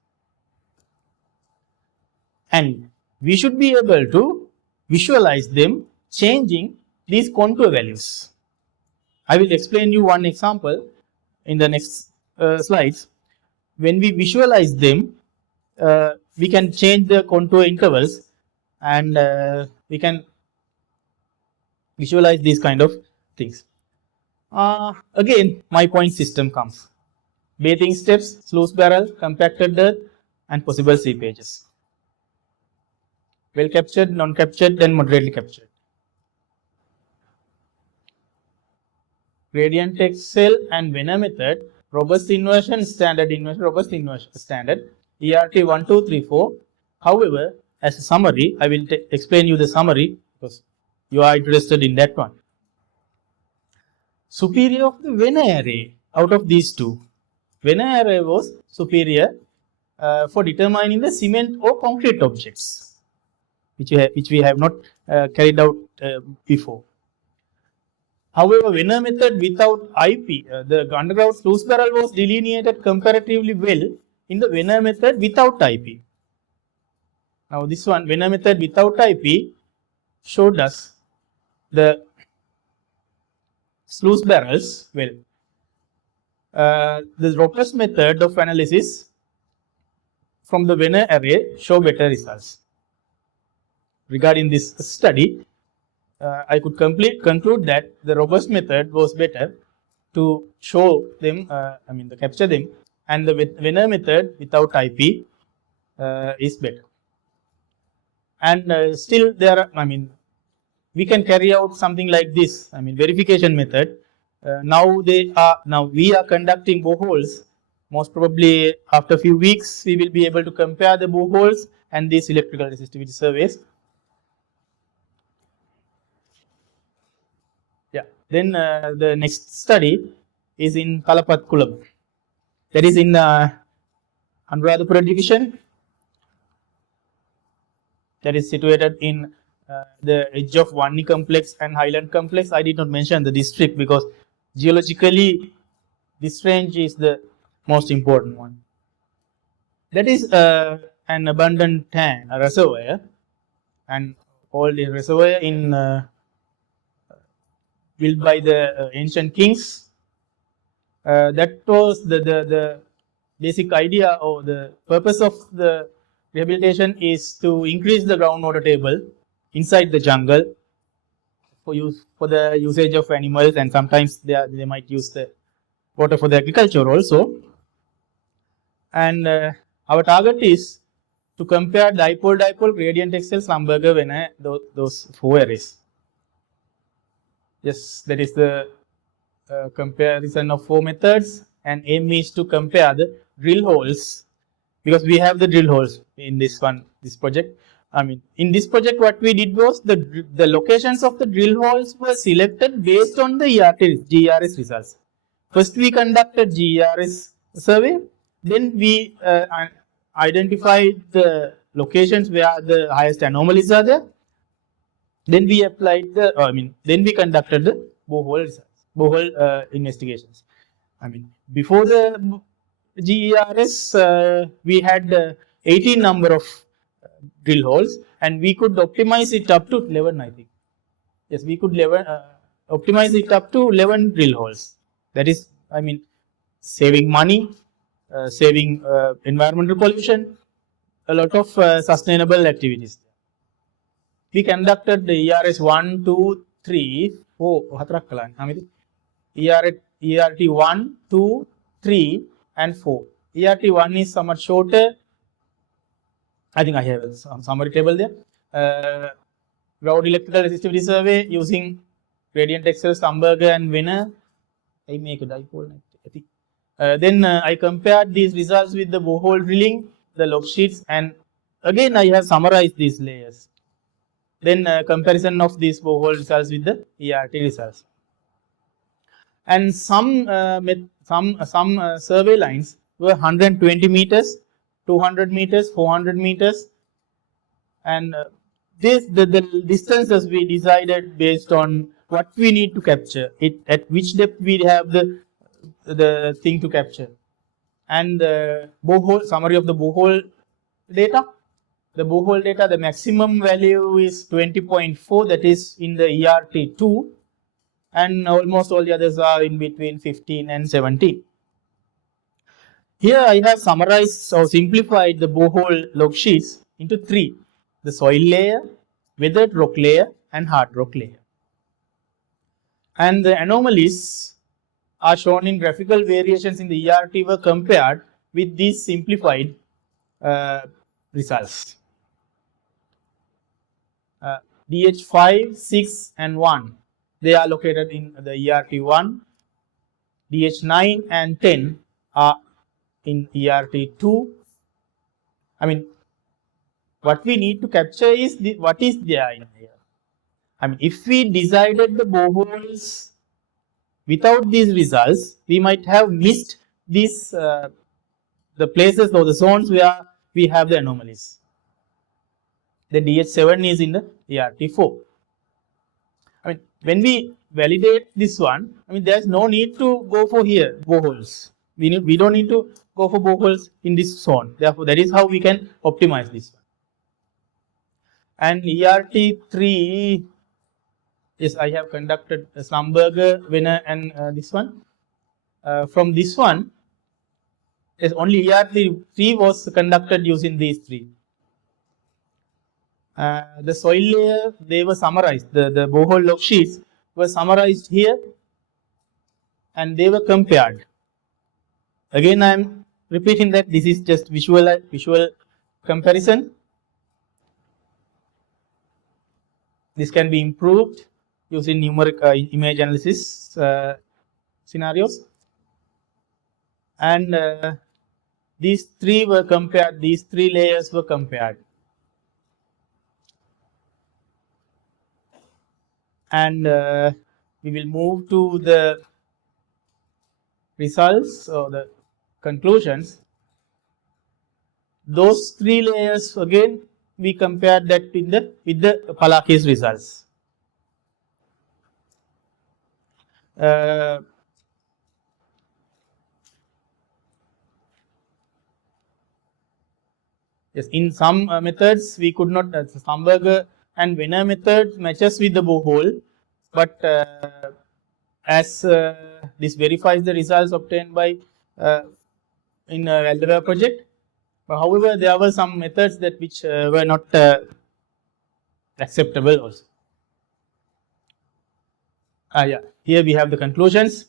and we should be able to visualize them changing these contour values. I will explain you one example in the next slides. When we visualize them, we can change the contour intervals, and we can visualize these kind of things. Again, my point system comes. Bathing steps, sluice barrel, compacted dirt, and possible seepages. Well captured, non-captured, then moderately captured. Gradient excel and Venner method, robust inversion, standard inversion, robust inversion, standard, ERT 1, 2, 3, 4. However, as a summary, I will explain you the summary because you are interested in that one. Superior of the Venner array out of these two. Venner array was superior for determining the cement or concrete objects. which we have not carried out before. However, when a method without IP, the underground sluice barrel was delineated comparatively well in the Venner method without IP. Now, this one, Venner method without IP, showed us the sluice barrels well. The robust method of analysis from the Venner array show better results. Regarding this study, I could conclude that the robust method was better to show them, to capture them, and the Venner method without IP is better. And still there are, we can carry out something like this, verification method. Now we are conducting boreholes. Most probably after a few weeks, we will be able to compare the boreholes and these electrical resistivity surveys. Yeah. Then the next study is in Kalapatkulam. That is in Anuradhapura division. That is situated in the edge of Vani complex and Highland complex. I did not mention the district because geologically this range is the most important one. That is an abundant tank, a reservoir, and all the reservoir in built by the ancient kings. That was the basic idea or the purpose of the rehabilitation is to increase the groundwater table inside the jungle for the usage of animals, and sometimes they might use the water for the agriculture also. And our target is to compare dipole, gradient excel, Schlumberger, Venner, those 4 arrays. Yes, that is the comparison of 4 methods, and aim is to compare the drill holes, because we have the drill holes in this project. In this project, what we did was the locations of the drill holes were selected based on the GERS results. First, we conducted GERS survey, then we identified the locations where the highest anomalies are there. Then we applied then we conducted the borehole investigations. Before the GERS, we had 18 number of drill holes, and we could optimize it up to 11, I think. Yes, we could optimize it up to 11 drill holes. That is, saving money, saving environmental pollution, a lot of sustainable activities. We conducted the ERS 1, 2, 3, 4, ERT 1, 2, 3 and 4. ERT 1 is somewhat shorter. I think I have a summary table there. Ground electrical resistivity survey using gradient excel, Schlumberger and Venner. I make a dipole. Then I compared these results with the borehole drilling, the log sheets, and again I have summarized these layers. Then comparison of these borehole results with the ERT results. And some survey lines were 120 meters, 200 meters, 400 meters, and the distances we decided based on what we need to capture, at which depth we have the thing to capture. And the borehole summary of the borehole data. The borehole data, the maximum value is 20.4, that is in the ERT2, and almost all the others are in between 15 and 17. Here I have summarized or simplified the borehole log sheets into 3: the soil layer, weathered rock layer and hard rock layer. And the anomalies are shown in graphical variations in the ERT were compared with these simplified results. DH5, 6 and 1, they are located in the ERT1. DH9 and 10 are in ERT2. What we need to capture is what is there in here. If we decided the boreholes without these results, we might have missed these the places or the zones where we have the anomalies. The DH7 is in the ERT4. I mean, when we validate this one, I mean, there's no need to go for here boreholes. We don't need to go for boreholes in this zone. Therefore, that is how we can optimize this one. And ERT3, yes, I have conducted Slumberger, Venner, and this one. From this one, yes, only ERT3 was conducted using these three. The soil layer, they were summarized. The borehole log sheets were summarized here, and they were compared. Again, I am repeating that this is just visual comparison. This can be improved using numeric image analysis scenarios. And these three were compared. These three layers were compared. And we will move to the results or the conclusions. Those three layers again we compared that with the Palaki's results. Yes, in some methods we could not. Schamberger and Venner method matches with the borehole, but as this verifies the results obtained by in Valdemar project. But however, there were some methods that which were not acceptable also. Yeah, here we have the conclusions.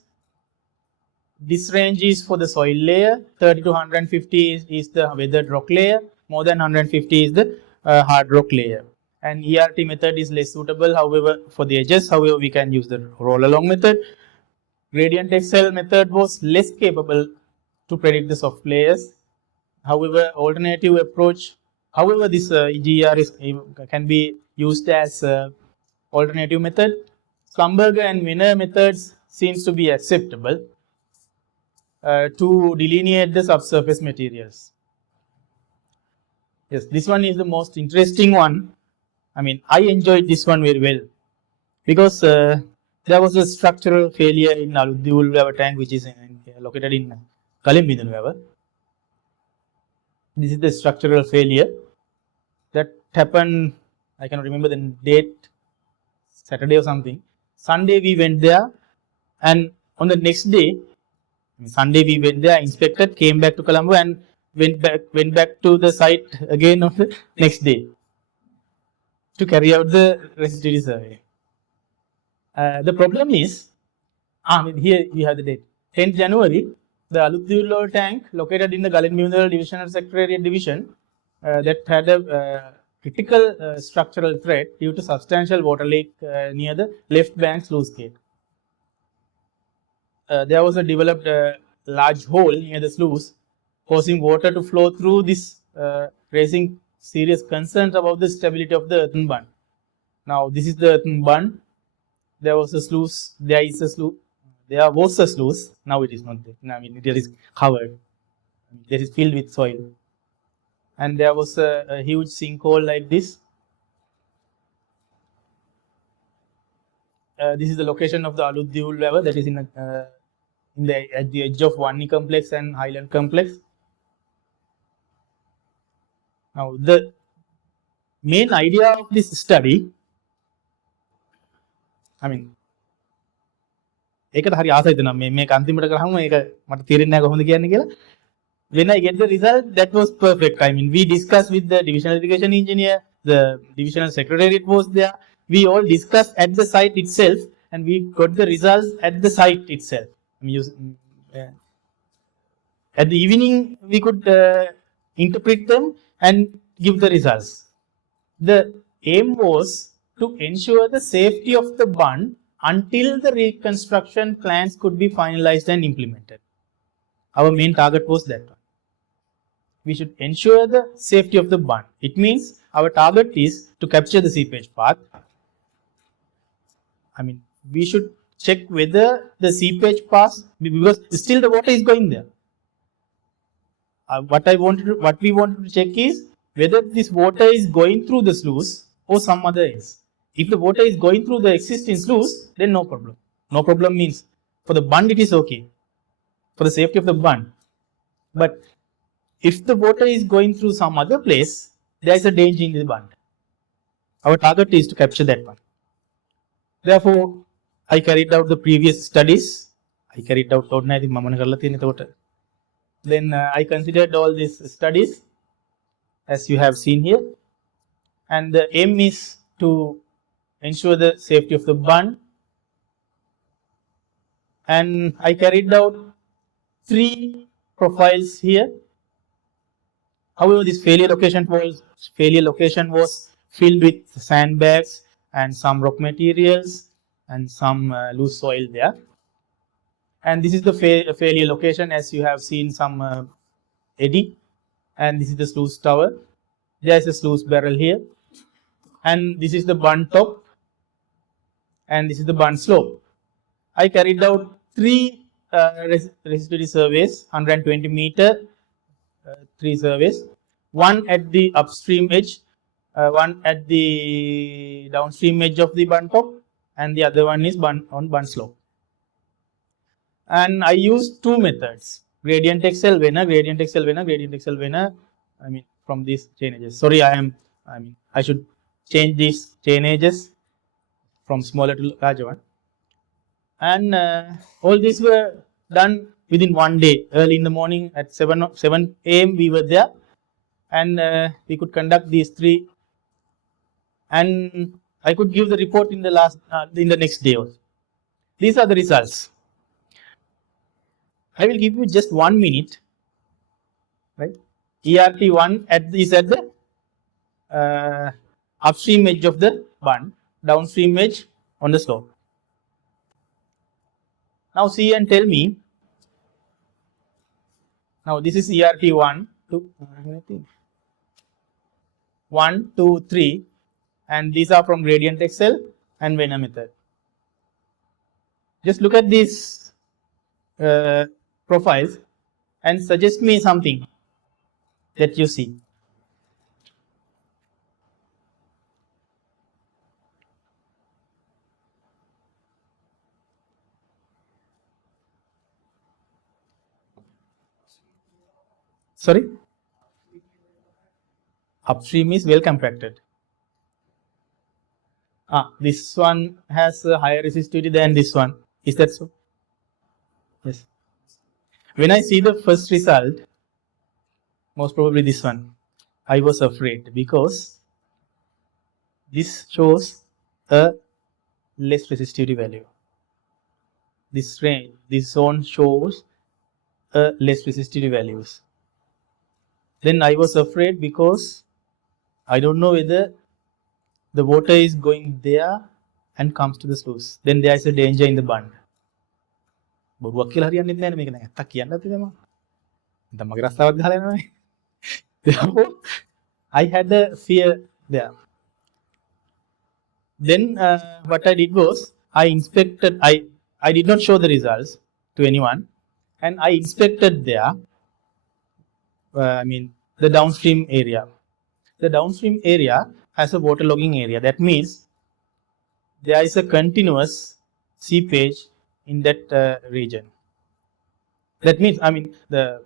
This range is for the soil layer. 30 to 150 is the weathered rock layer. More than 150 is the hard rock layer. And ERT method is less suitable. However, for the edges, however, we can use the roll along method. Gradient Excel method was less capable to predict the soft layers. However, alternative approach. However, this GERS can be used as alternative method. Schamberger and Venner methods seems to be acceptable to delineate the subsurface materials. Yes, this one is the most interesting one. I mean, I enjoyed this one very well because there was a structural failure in Aluddiul tank, which is located in Kalimbidunweva. This is the structural failure that happened. I cannot remember the date, Saturday or something. Sunday we went there, and on the next day, Sunday we went there, inspected, came back to Colombo, and went back to the site again on the next day to carry out the resistivity survey. The problem is, here we have the date, 10th January, the Aluddiul tank located in the Gulin Mineral Divisional Secretariat Division that had a critical structural threat due to substantial water leak near the left bank sluice gate. There was a developed large hole near the sluice, causing water to flow through this, raising serious concerns about the stability of the earthen bund. Now, this is the earthen bund. There was a sluice. There is a sluice. There was a sluice. Now it is not there. I mean, it is covered. It is filled with soil. And there was a huge sinkhole like this. This is the location of the Aluddiul level, that is at the edge of Vanni complex and Highland complex. Now, the main idea of this study, I mean, ඒකට හරි ආසයි දෙනවා මේක අන්තිමට කරාම මේක මට තේරෙන්නේ නැහැ කොහොමද කියන්නේ කියලා. When I get the result, that was perfect. I mean, we discussed with the divisional irrigation engineer, the divisional secretariat was there. We all discussed at the site itself, and we got the results at the site itself. I mean, at the evening, we could interpret them and give the results. The aim was to ensure the safety of the bund until the reconstruction plans could be finalized and implemented. Our main target was that one. We should ensure the safety of the bund. It means our target is to capture the seepage path. I mean, we should check whether the seepage path, because still the water is going there. What we wanted to check is whether this water is going through the sluice or some other else. If the water is going through the existing sluice, then no problem. No problem means for the bund it is okay, for the safety of the bund. But if the water is going through some other place, there is a danger in the bund. Our target is to capture that one. Therefore, I carried out the previous studies. I carried out then I considered all these studies as you have seen here, and the aim is to ensure the safety of the bund, and I carried out 3 profiles here. However, this failure location was filled with sandbags and some rock materials and some loose soil there. And this is the failure location, as you have seen some eddy, and this is the sluice tower. There is a sluice barrel here, and this is the bund top, and this is the bund slope. I carried out 3 resistivity surveys, 120 meter, 3 surveys, one at the upstream edge, one at the downstream edge of the bund top, and the other one is on bund slope. And I used 2 methods: gradient XL Venner, gradient XL Venner, gradient XL Venner. I mean, from these chain edges. Sorry, I should change these chain edges from smaller to larger one. And all these were done within one day. Early in the morning at 7 a.m. we were there, and we could conduct these 3, and I could give the report in the next day also. These are the results. I will give you just 1 minute, right? ERT1 is at the upstream edge of the bund, downstream edge on the slope. Now see and tell me. Now this is ERT1, 1, 2, 3, and these are from gradient XL and Venner method. Just look at these profiles and suggest me something that you see. Sorry? Upstream is well compacted. This one has a higher resistivity than this one. Is that so? Yes. When I see the first result, most probably this one, I was afraid because this shows a less resistivity value. This zone shows a less resistivity values. Then I was afraid because I don't know whether the water is going there and comes to the sluice. Then there is a danger in the bund. Therefore, I had a fear there. Then what I did was I inspected. I did not show the results to anyone, and I inspected there. The downstream area. The downstream area has a waterlogging area. That means there is a continuous seepage in that region. That means the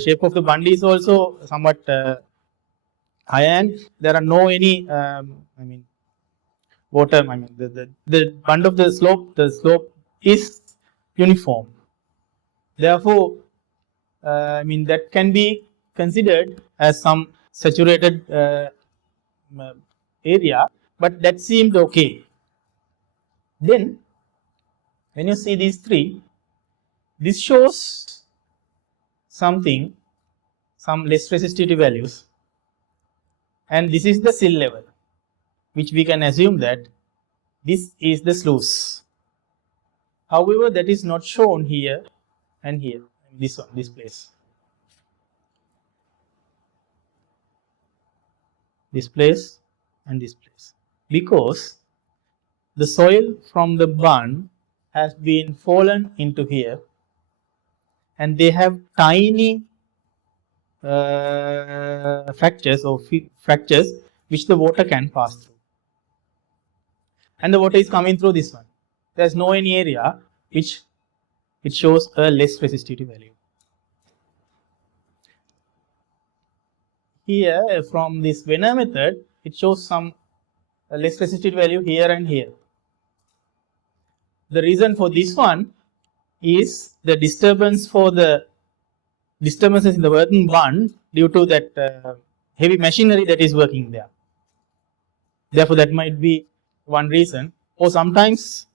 shape of the bund is also somewhat high, and there are no any water. The bund of the slope is uniform. Therefore, that can be considered as some saturated area, but that seemed okay. Then, when you see these 3, this shows some less resistivity values, and this is the sill level, which we can assume that this is the sluice. However, that is not shown here and here, this place. This place and this place, because the soil from the bund has been fallen into here, and they have tiny fractures or fractures which the water can pass through. And the water is coming through this one. There is no any area which it shows a less resistivity value. Here from this Venner method, it shows some less resistivity value here and here. The reason for this one is the disturbances in the working bund due to that heavy machinery that is working there. Therefore, that might be one reason, or sometimes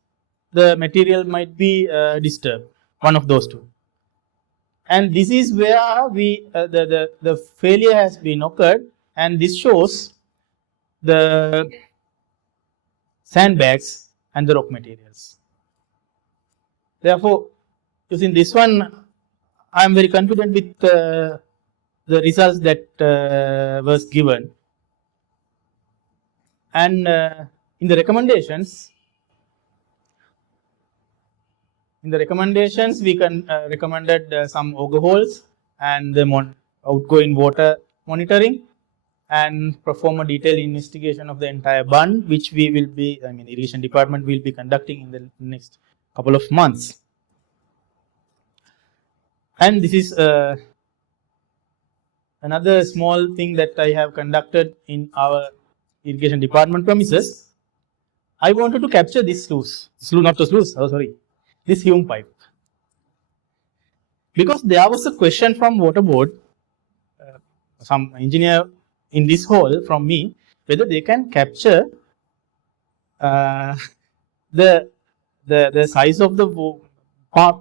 the material might be disturbed, one of those two. And this is where we the failure has been occurred, and this shows the sandbags and the rock materials. Therefore, using this one, I am very confident with the results that was given. And in the recommendations, we can recommended some auger holes and the outgoing water monitoring, and perform a detailed investigation of the entire bund, which we will be, irrigation department will be conducting in the next couple of months. And this is another small thing that I have conducted in our irrigation department premises. I wanted to capture this this Hume pipe, because there was a question from water board, some engineer in this hall from me, whether they can capture the size of the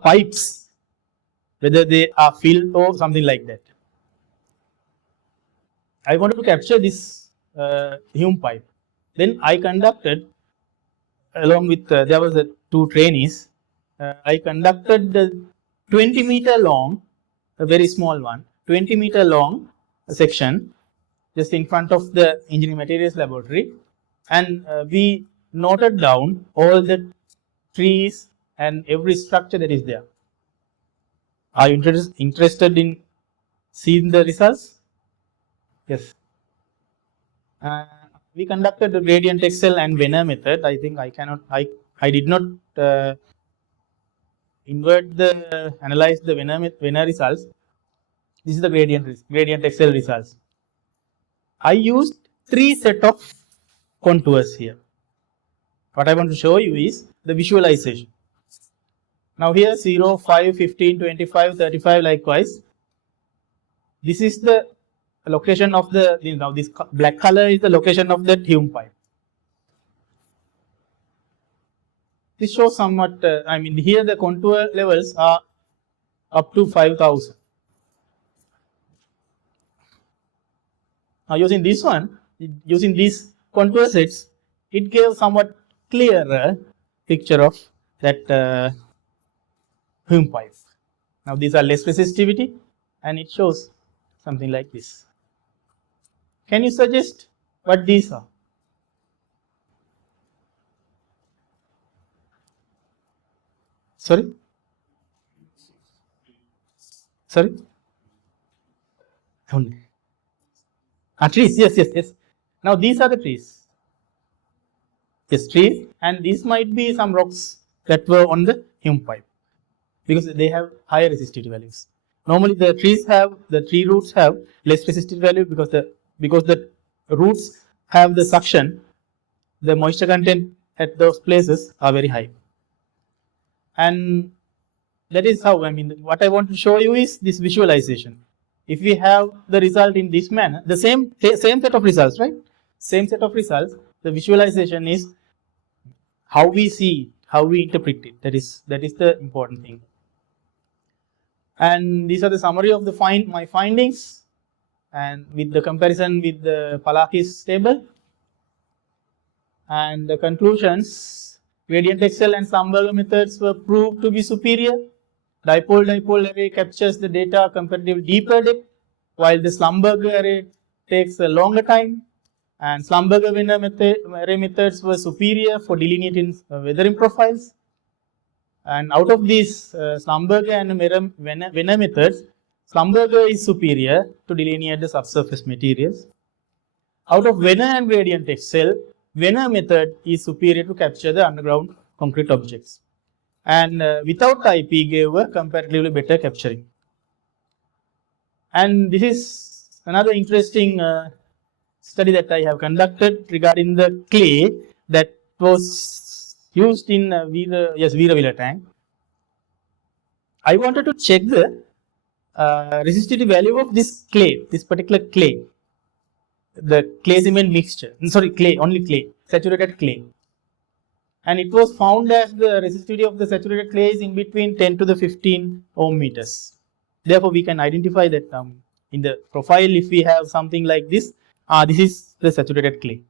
pipes, whether they are filled or something like that. I wanted to capture this Hume pipe. Then I conducted, along with there was two trainees, I conducted the 20-meter long, a very small one, 20-meter long section just in front of the engineering materials laboratory, and we noted down all the trees and every structure that is there. Are you interested in seeing the results? Yes. We conducted the gradient Excel and Venner method. I think I did not analyze the Venner results. This is the gradient Excel results. I used 3 set of contours here. What I want to show you is the visualization. Now here 0, 5, 15, 25, 35 likewise. This is the location of the, now this black color is the location of that Hume pipe. This shows somewhat, here the contour levels are up to 5,000. Now using this one, using these contour sets, it gave somewhat clearer picture of that Hume pipe. Now these are less resistivity, and it shows something like this. Can you suggest what these are? Sorry? Trees, yes. Now these are the trees. Yes, trees, and these might be some rocks that were on the Hume pipe, because they have higher resistivity values. Normally the tree roots have less resistivity value because the roots have the suction, the moisture content at those places are very high. And that is how, what I want to show you is this visualization. If we have the result in this manner, the same set of results, right? Same set of results, the visualization is how we see, how we interpret it. That is the important thing. And these are the summary of my findings, and with the comparison with the Palakis table. And the conclusions: gradient Excel and Schlumberger methods were proved to be superior. Dipole array captures the data comparatively deeper depth, while the Schlumberger array takes a longer time. And Schlumberger array methods were superior for delineating weathering profiles. And out of these Schlumberger and Venner methods, Schlumberger is superior to delineate the subsurface materials. Out of Venner and gradient excel, Venner method is superior to capture the underground concrete objects. And without IP gave a comparatively better capturing. And this is another interesting study that I have conducted regarding the clay that was used in Veera tank. I wanted to check the resistivity value of this clay, this particular clay, the clay cement mixture. Sorry, clay, only clay, saturated clay. And it was found that the resistivity of the saturated clay is in between 10 to the 15 ohm meters. Therefore, we can identify that in the profile, if we have something like this, this is the saturated clay.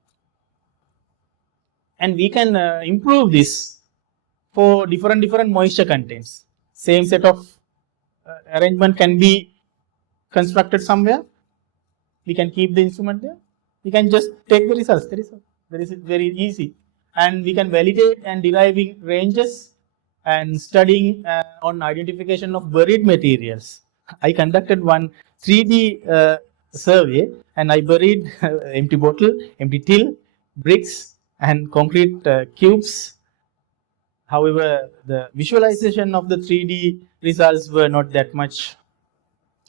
And we can improve this for different moisture contents. Same set of arrangement can be constructed somewhere. We can keep the instrument there. We can just take the results. That is very easy. And we can validate and deriving ranges and studying on identification of buried materials. I conducted one 3D survey and I buried empty bottle, empty till, bricks and concrete cubes. However, the visualization of the 3D results were not that much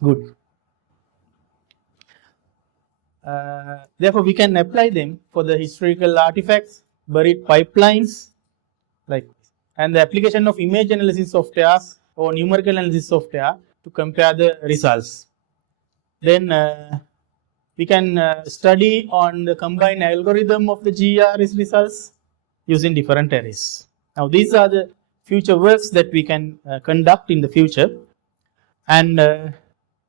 good. Therefore, we can apply them for the historical artifacts, buried pipelines, like, and the application of image analysis software or numerical analysis software to compare the results. Then we can study on the combined algorithm of the GERS results using different arrays. Now, these are the future works that we can conduct in the future. And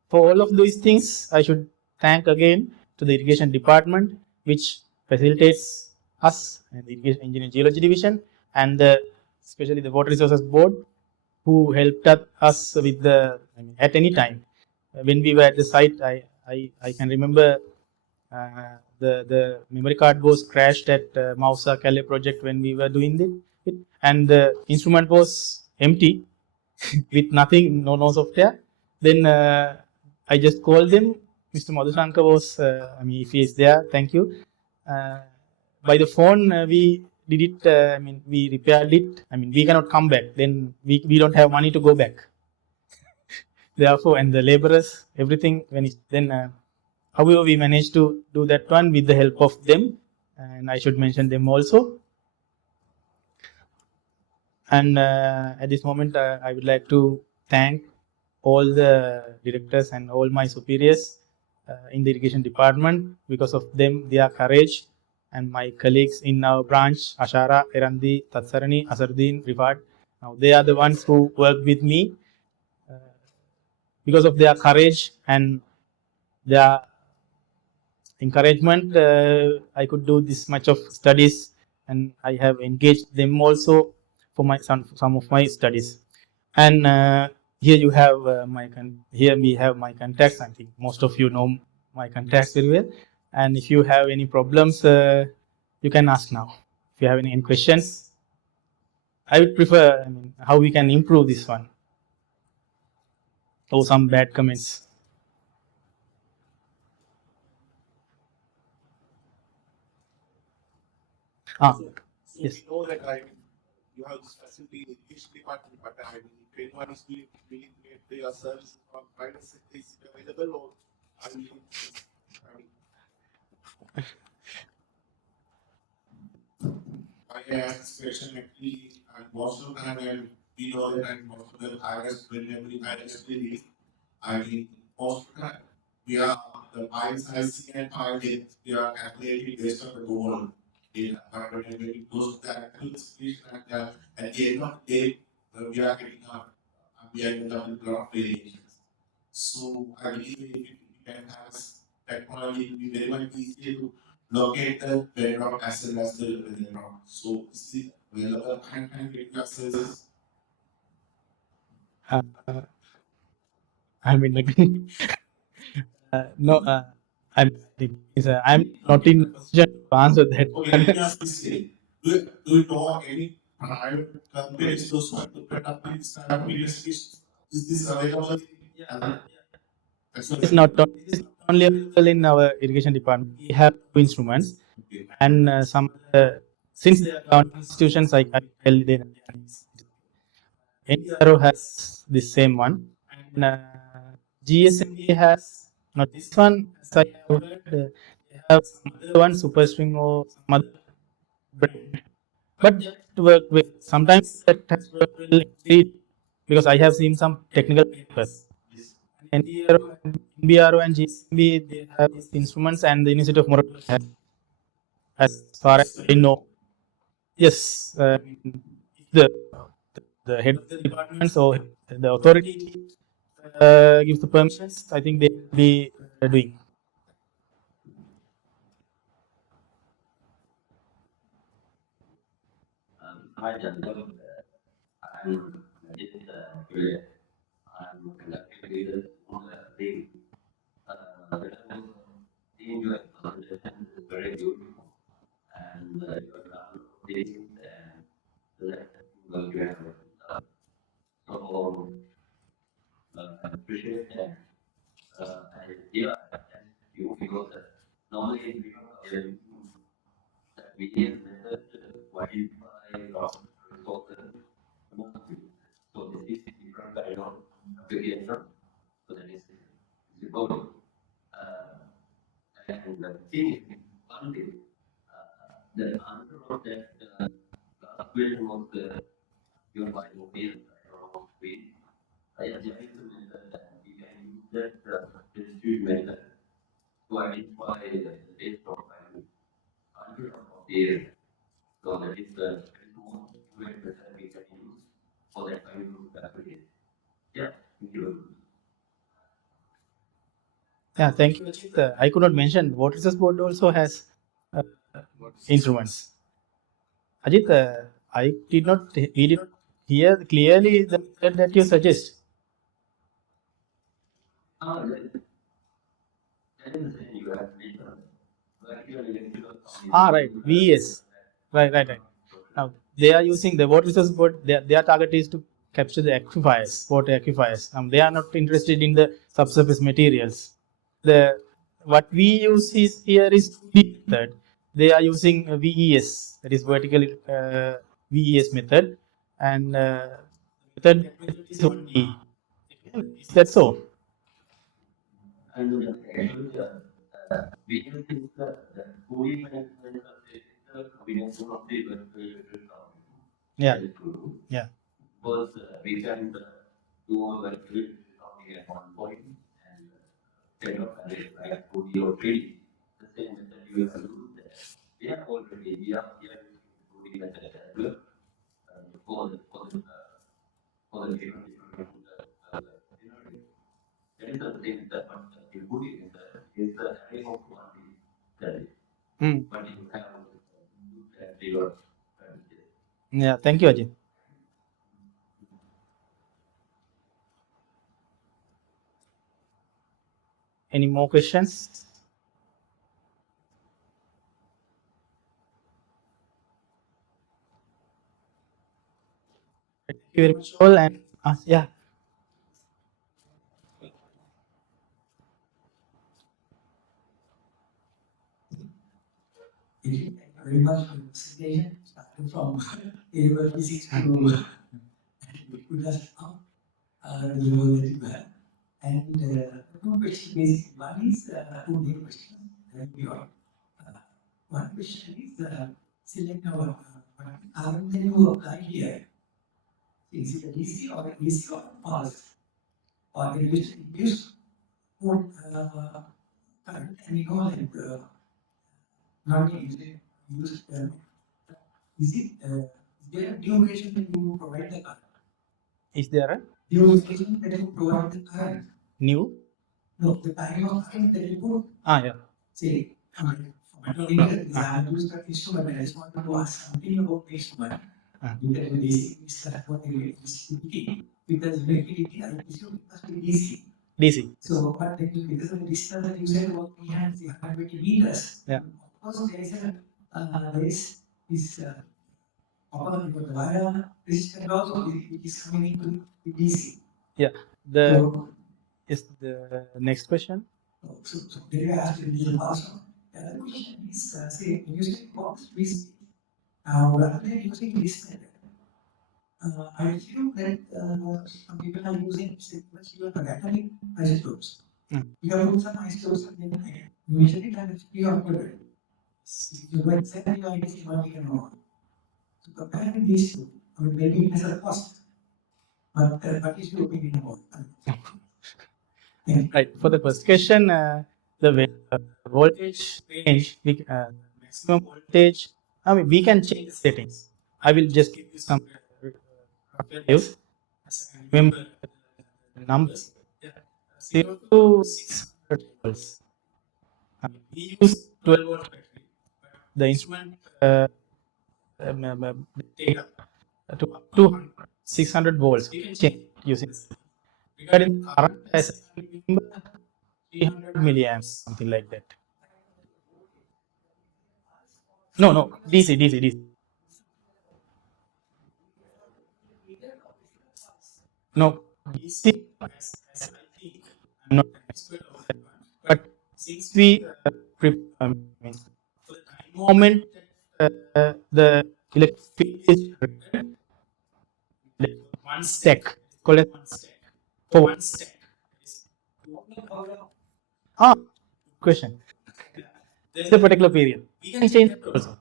for all of these things, I should thank again to the irrigation department, which facilitates us and the irrigation engineering geology division, and especially the water resources board, who helped us with the, at any time when we were at the site. I can remember the memory card was crashed at Mausa Calais project when we were doing it, and the instrument was empty with nothing, no software. Then I just called them. Mr. Madhushankar was, if he is there, thank you. By the phone, we did it. We repaired it. We cannot come back. Then we don't have money to go back. Therefore, and the laborers, everything. However, we managed to do that one with the help of them, and I should mention them also. And at this moment, I would like to thank all the directors and all my superiors in the irrigation department. Because of them, their courage, and my colleagues in our branch, Ashara, Erandi, Tatsarani, Asardin, Rifat. Now, they are the ones who work with me. Because of their courage and their encouragement, I could do this much of studies, and I have engaged them also for some of my studies. And here you have here we have my contacts. I think most of you know my contacts very well. And if you have any problems, you can ask now. If you have any questions, I would prefer how we can improve this one, or some bad comments. Yes. We know that you have this facility in the education department, but if anyone is willing to get their services from private sector, is it available, or are you? I asked this question actually, and most of the time when we know that, and most of the IRS, whenever we IRS release, most of the time we are the pile sizing and pile depth, we are calculating based on the goal data. But when it goes to the actual situation, and at the end of the day, we are getting we are getting a lot of variations. So I believe if we can have technology, it will be very much easier to locate the bedrock as well as the bedrock. So is it available and get access? No, I'm not in position to answer that. Okay, let me ask this way. Do you know any private companies those who have to put up this kind of investigations? Is this available? Yeah. It's not this is not only available in our irrigation department. We have two instruments, and some since they are government institutions, I tell them NDRO has the same one, and GSMB has not this one. As I have heard, they have some other one, Superstring or some other brand, but that work with sometimes that has worked well in 3D, because I have seen some technical papers. NBRO and GSMB, they have these instruments, and the University of Morocco has, as far as I know. Yes, the the head of the department, so the authority gives the permissions, I think they will be doing. Yeah, thank you, Ajit. I could not mention water resource board also has uh, instruments. Ajit, I did not, we did not hear clearly the method that you suggest. Right, VES. Right. Now they are using the water resource board. Their target is to capture the aquifers, water aquifers. They are not interested in the subsurface materials. The what we use is here is 2D method. They are using VES, that is vertical VES method, and method is 1D. Is that so? Yeah. Yeah. Hmm. Yeah, thank you, Ajay. Any more questions? Thank you very much, all. And yeah, very much for the presentation, starting from physics to put us up the level that you have. And two questions basically. One is two main questions. Your, uh, one question is select our current that you apply here. Is it a DC or AC or pulse? Or the use for current, and you know like not use is it is there a duration that you provide the current? Is there a duration that you provide the current? New? No, the time of current that you put. Yeah. Say, I don't need a design to use the instrument, but I just wanted to ask something about the instrument. You can basically start what you speaking because utility I presume it must be DC. DC. So, but then because of the distance that you said about 320 meters, yeah. Of course, there is a there is this copper wire resistor also which is coming into the DC. Yeah. The so, Is the next question? So did you ask the also? The other question is, say, using box receipt. Rather than using this method, I assume that some people are using sequential anatomy isotopes. You have put some isotopes and then usually times you have put it. You go exactly like this one we can know. So comparing these two, I mean, maybe it has a cost, but what is your opinion about that? Right. For the first question, the voltage range, maximum voltage. I mean, we can change the settings. I will just give you some values. Remember the numbers. 0 to 600 volts. We use 12 volt battery. The instrument take up to 600 volts. We can change using. Regarding current, as I remember, 300 milliamps, something like that. No, DC. No, DC, as I think, I'm not an expert of that one, but since we, mean, for the time moment, the electric field is generated, like one stack, call it one stack. For one stack. Ah, question. There's a particular period. We can change that also.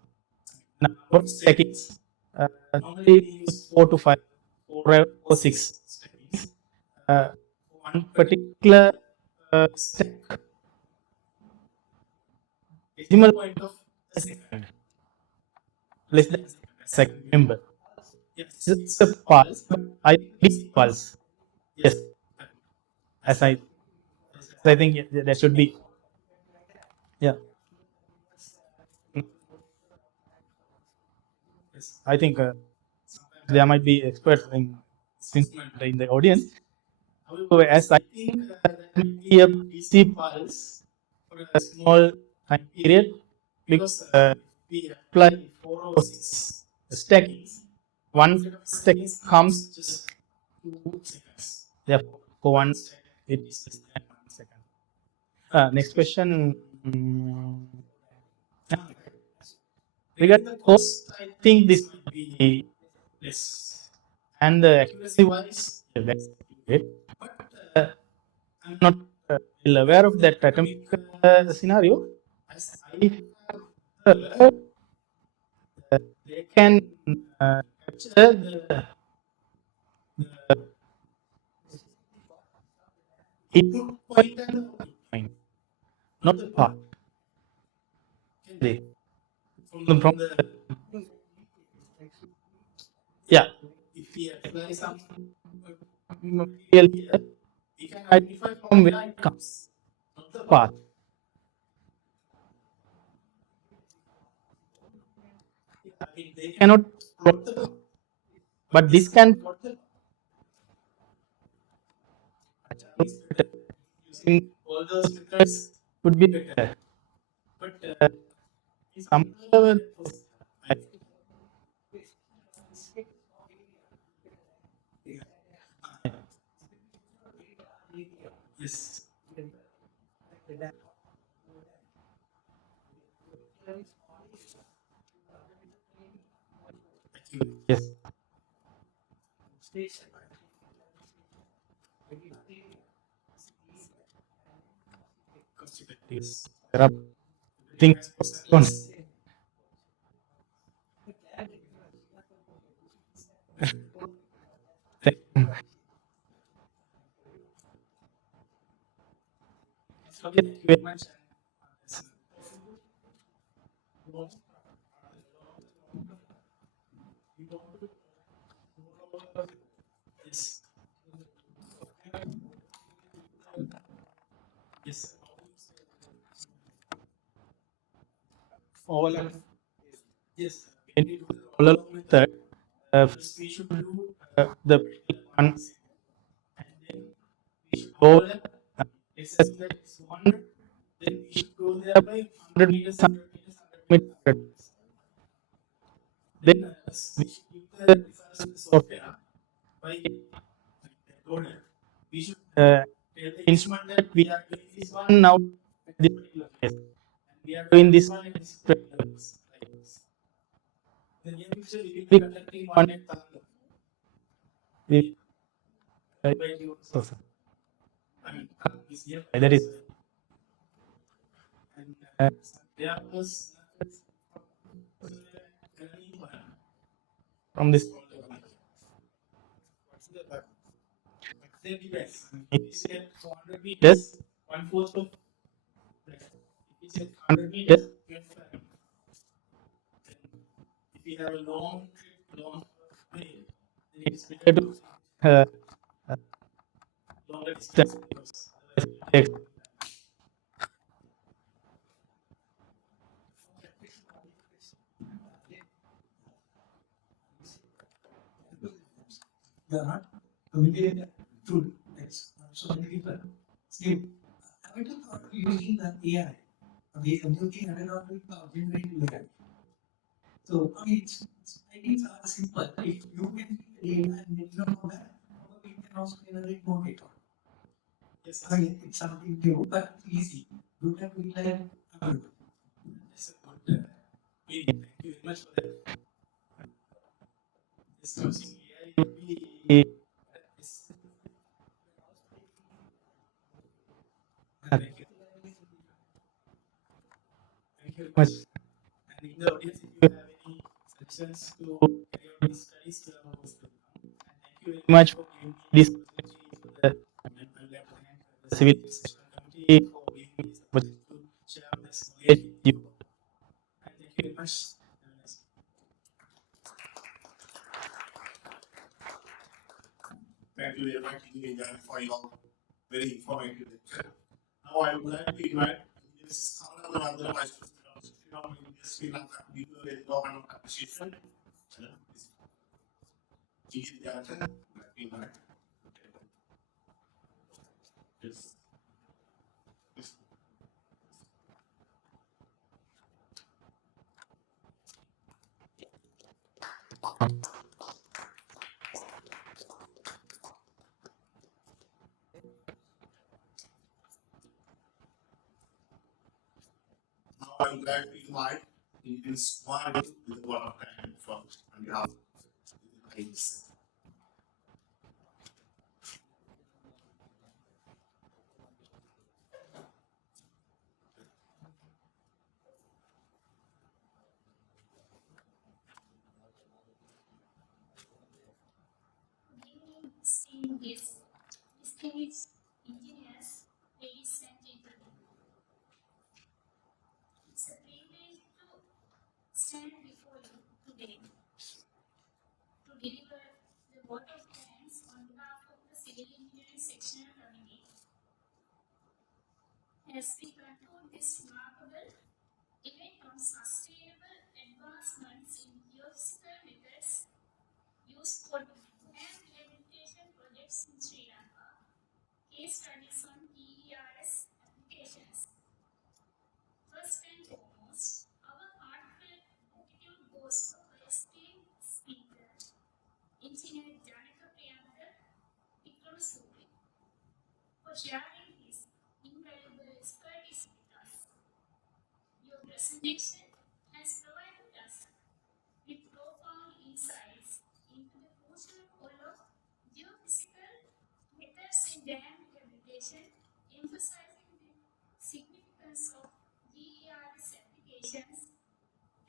Number of stackings. Normally we use 4 to 5, 4 or 6 stackings. One particular stack, decimal point of a second, less than a second, remember. Yes, it's a pulse, but I think pulse. Yes, as I think that should be. Yeah. Yes, I think there might be experts in the audience. However, as I think that may be a DC pulse for a small time period, because we apply 4 or 6 stackings. One set of stackings comes just 2 seconds. Therefore, for one stack, it is less than 1 second. Next question. Regarding the cost, I think this might be less. And the accuracy wise, yeah, that's great. But I'm not well aware of that atomic scenario. As I have heard, they can capture the input point and the output point, not the path. Can they? From the yeah, if we apply some material here, we can identify from where it comes, not the path. I mean, they cannot plot the path, but this can plot the path. Using all those methods would be better. But somehow, I yes. Yes. Yes. There are things. Okay, thank you very much. Yes. Yes. All of yes. When we do the all along method, first we should do the one, and then we should go there. Access that is 100. Then we should go there by 100 meters, 100 meters, 100 meters, 100 meters. Then we should give the results to the software by order. We should the instrument that we are doing this one now at this particular place. And we are doing this one at this particular place. Like this. In the near future, we will be conducting one at Tamil. We by you also. I mean, this year, that is. And there was from this. Then depends. If you say 400 meters, 1/4 of that. If you say 100 meters, you have 5. If you have a long trip, long way, then it is better to uh, uh, longer distance because otherwise it takes. They are not familiar to so many people. Steve, I went to thought using the AI. We are looking at it on generating data. So I mean, I think it's simple. If you can feed the data and then you know that, probably you can also generate more data. Yes, I mean, it's something new, but easy. You can be like, That's a good meaning. Thank you very much for that. This using AI will be. Thank you. Thank you very much. And in the audience, if you have any suggestions to carry out these studies, you are most welcome. And thank you very much for giving me this opportunity for the and I would like to thank the Civil Research Committee for giving me this opportunity to share this knowledge with you. And thank you very much. Have a nice day. Thank you very much, Engineer, for your very informative lecture. Now I would like to invite Mrs. Kamala Vice President of Sri Lanka, give you a very warm appreciation. Engineer, invite. Yes. Yes. Now I would like to invite Engineer Smart with one of time from on behalf of the ladies. Distinguished engineers, ladies and gentlemen. It's a privilege to stand before you today to deliver the vote of thanks on behalf of the Civil Engineering Sectional Committee. As we conclude this remarkable event on sustainable advancements in geophysical methods used for dam rehabilitation projects in Sri Lanka, case studies on GERS applications. First and foremost, our heartfelt gratitude goes to our esteemed speaker, Engineer Janaka Priyamada Vikramasuri, for sharing his invaluable expertise with us. Your presentation has provided us with profound insights into the crucial role of geophysical methods in dam rehabilitation, emphasizing the significance of GERS applications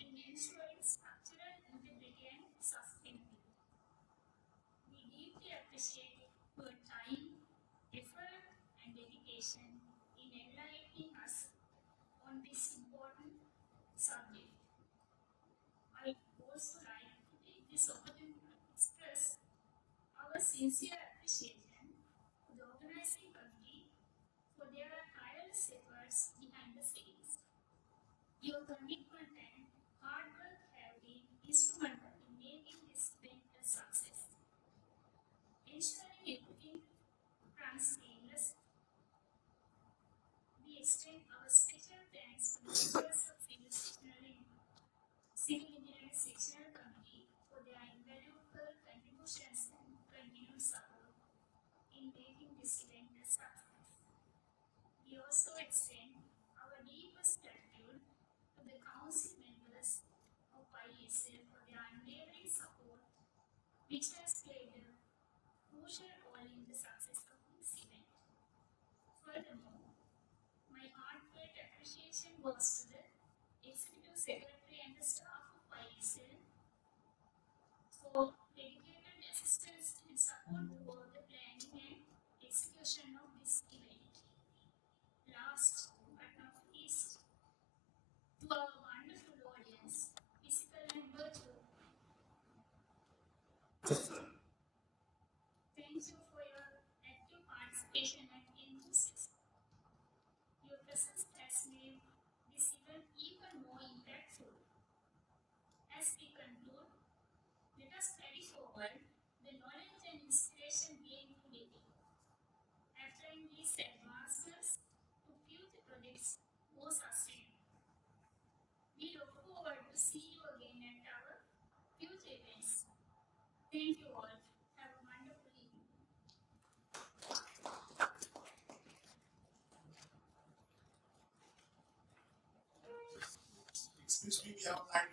in ensuring structural integrity and sustainability. We deeply appreciate your time, effort, and dedication in enlightening us on this important subject. I would also like to take this opportunity to express our sincere appreciation to the organizing committee for their tireless efforts behind the scenes. Your commitment and hard work have been instrumental in making this event a success. Ensuring everything runs seamless, we extend our special thanks to the members of Civil Engineering Sectional Committee for their invaluable contributions and continued support in making this event a success. which has played a crucial role in the success of this event. Furthermore, my heartfelt appreciation goes to the Executive Secretary and the staff of ISL for dedicated assistance and support throughout the planning and execution of this event. Last but not least, to our wonderful audience, physical and virtual, thank you for your active participation and enthusiasm. Your presence has made this event even more impactful. As we conclude, let us carry forward the knowledge and inspiration gained today, applying these advancements to future projects more sustainable. We look forward to see you again at our future events. Thank you all. Have a wonderful evening. Excuse me, we have time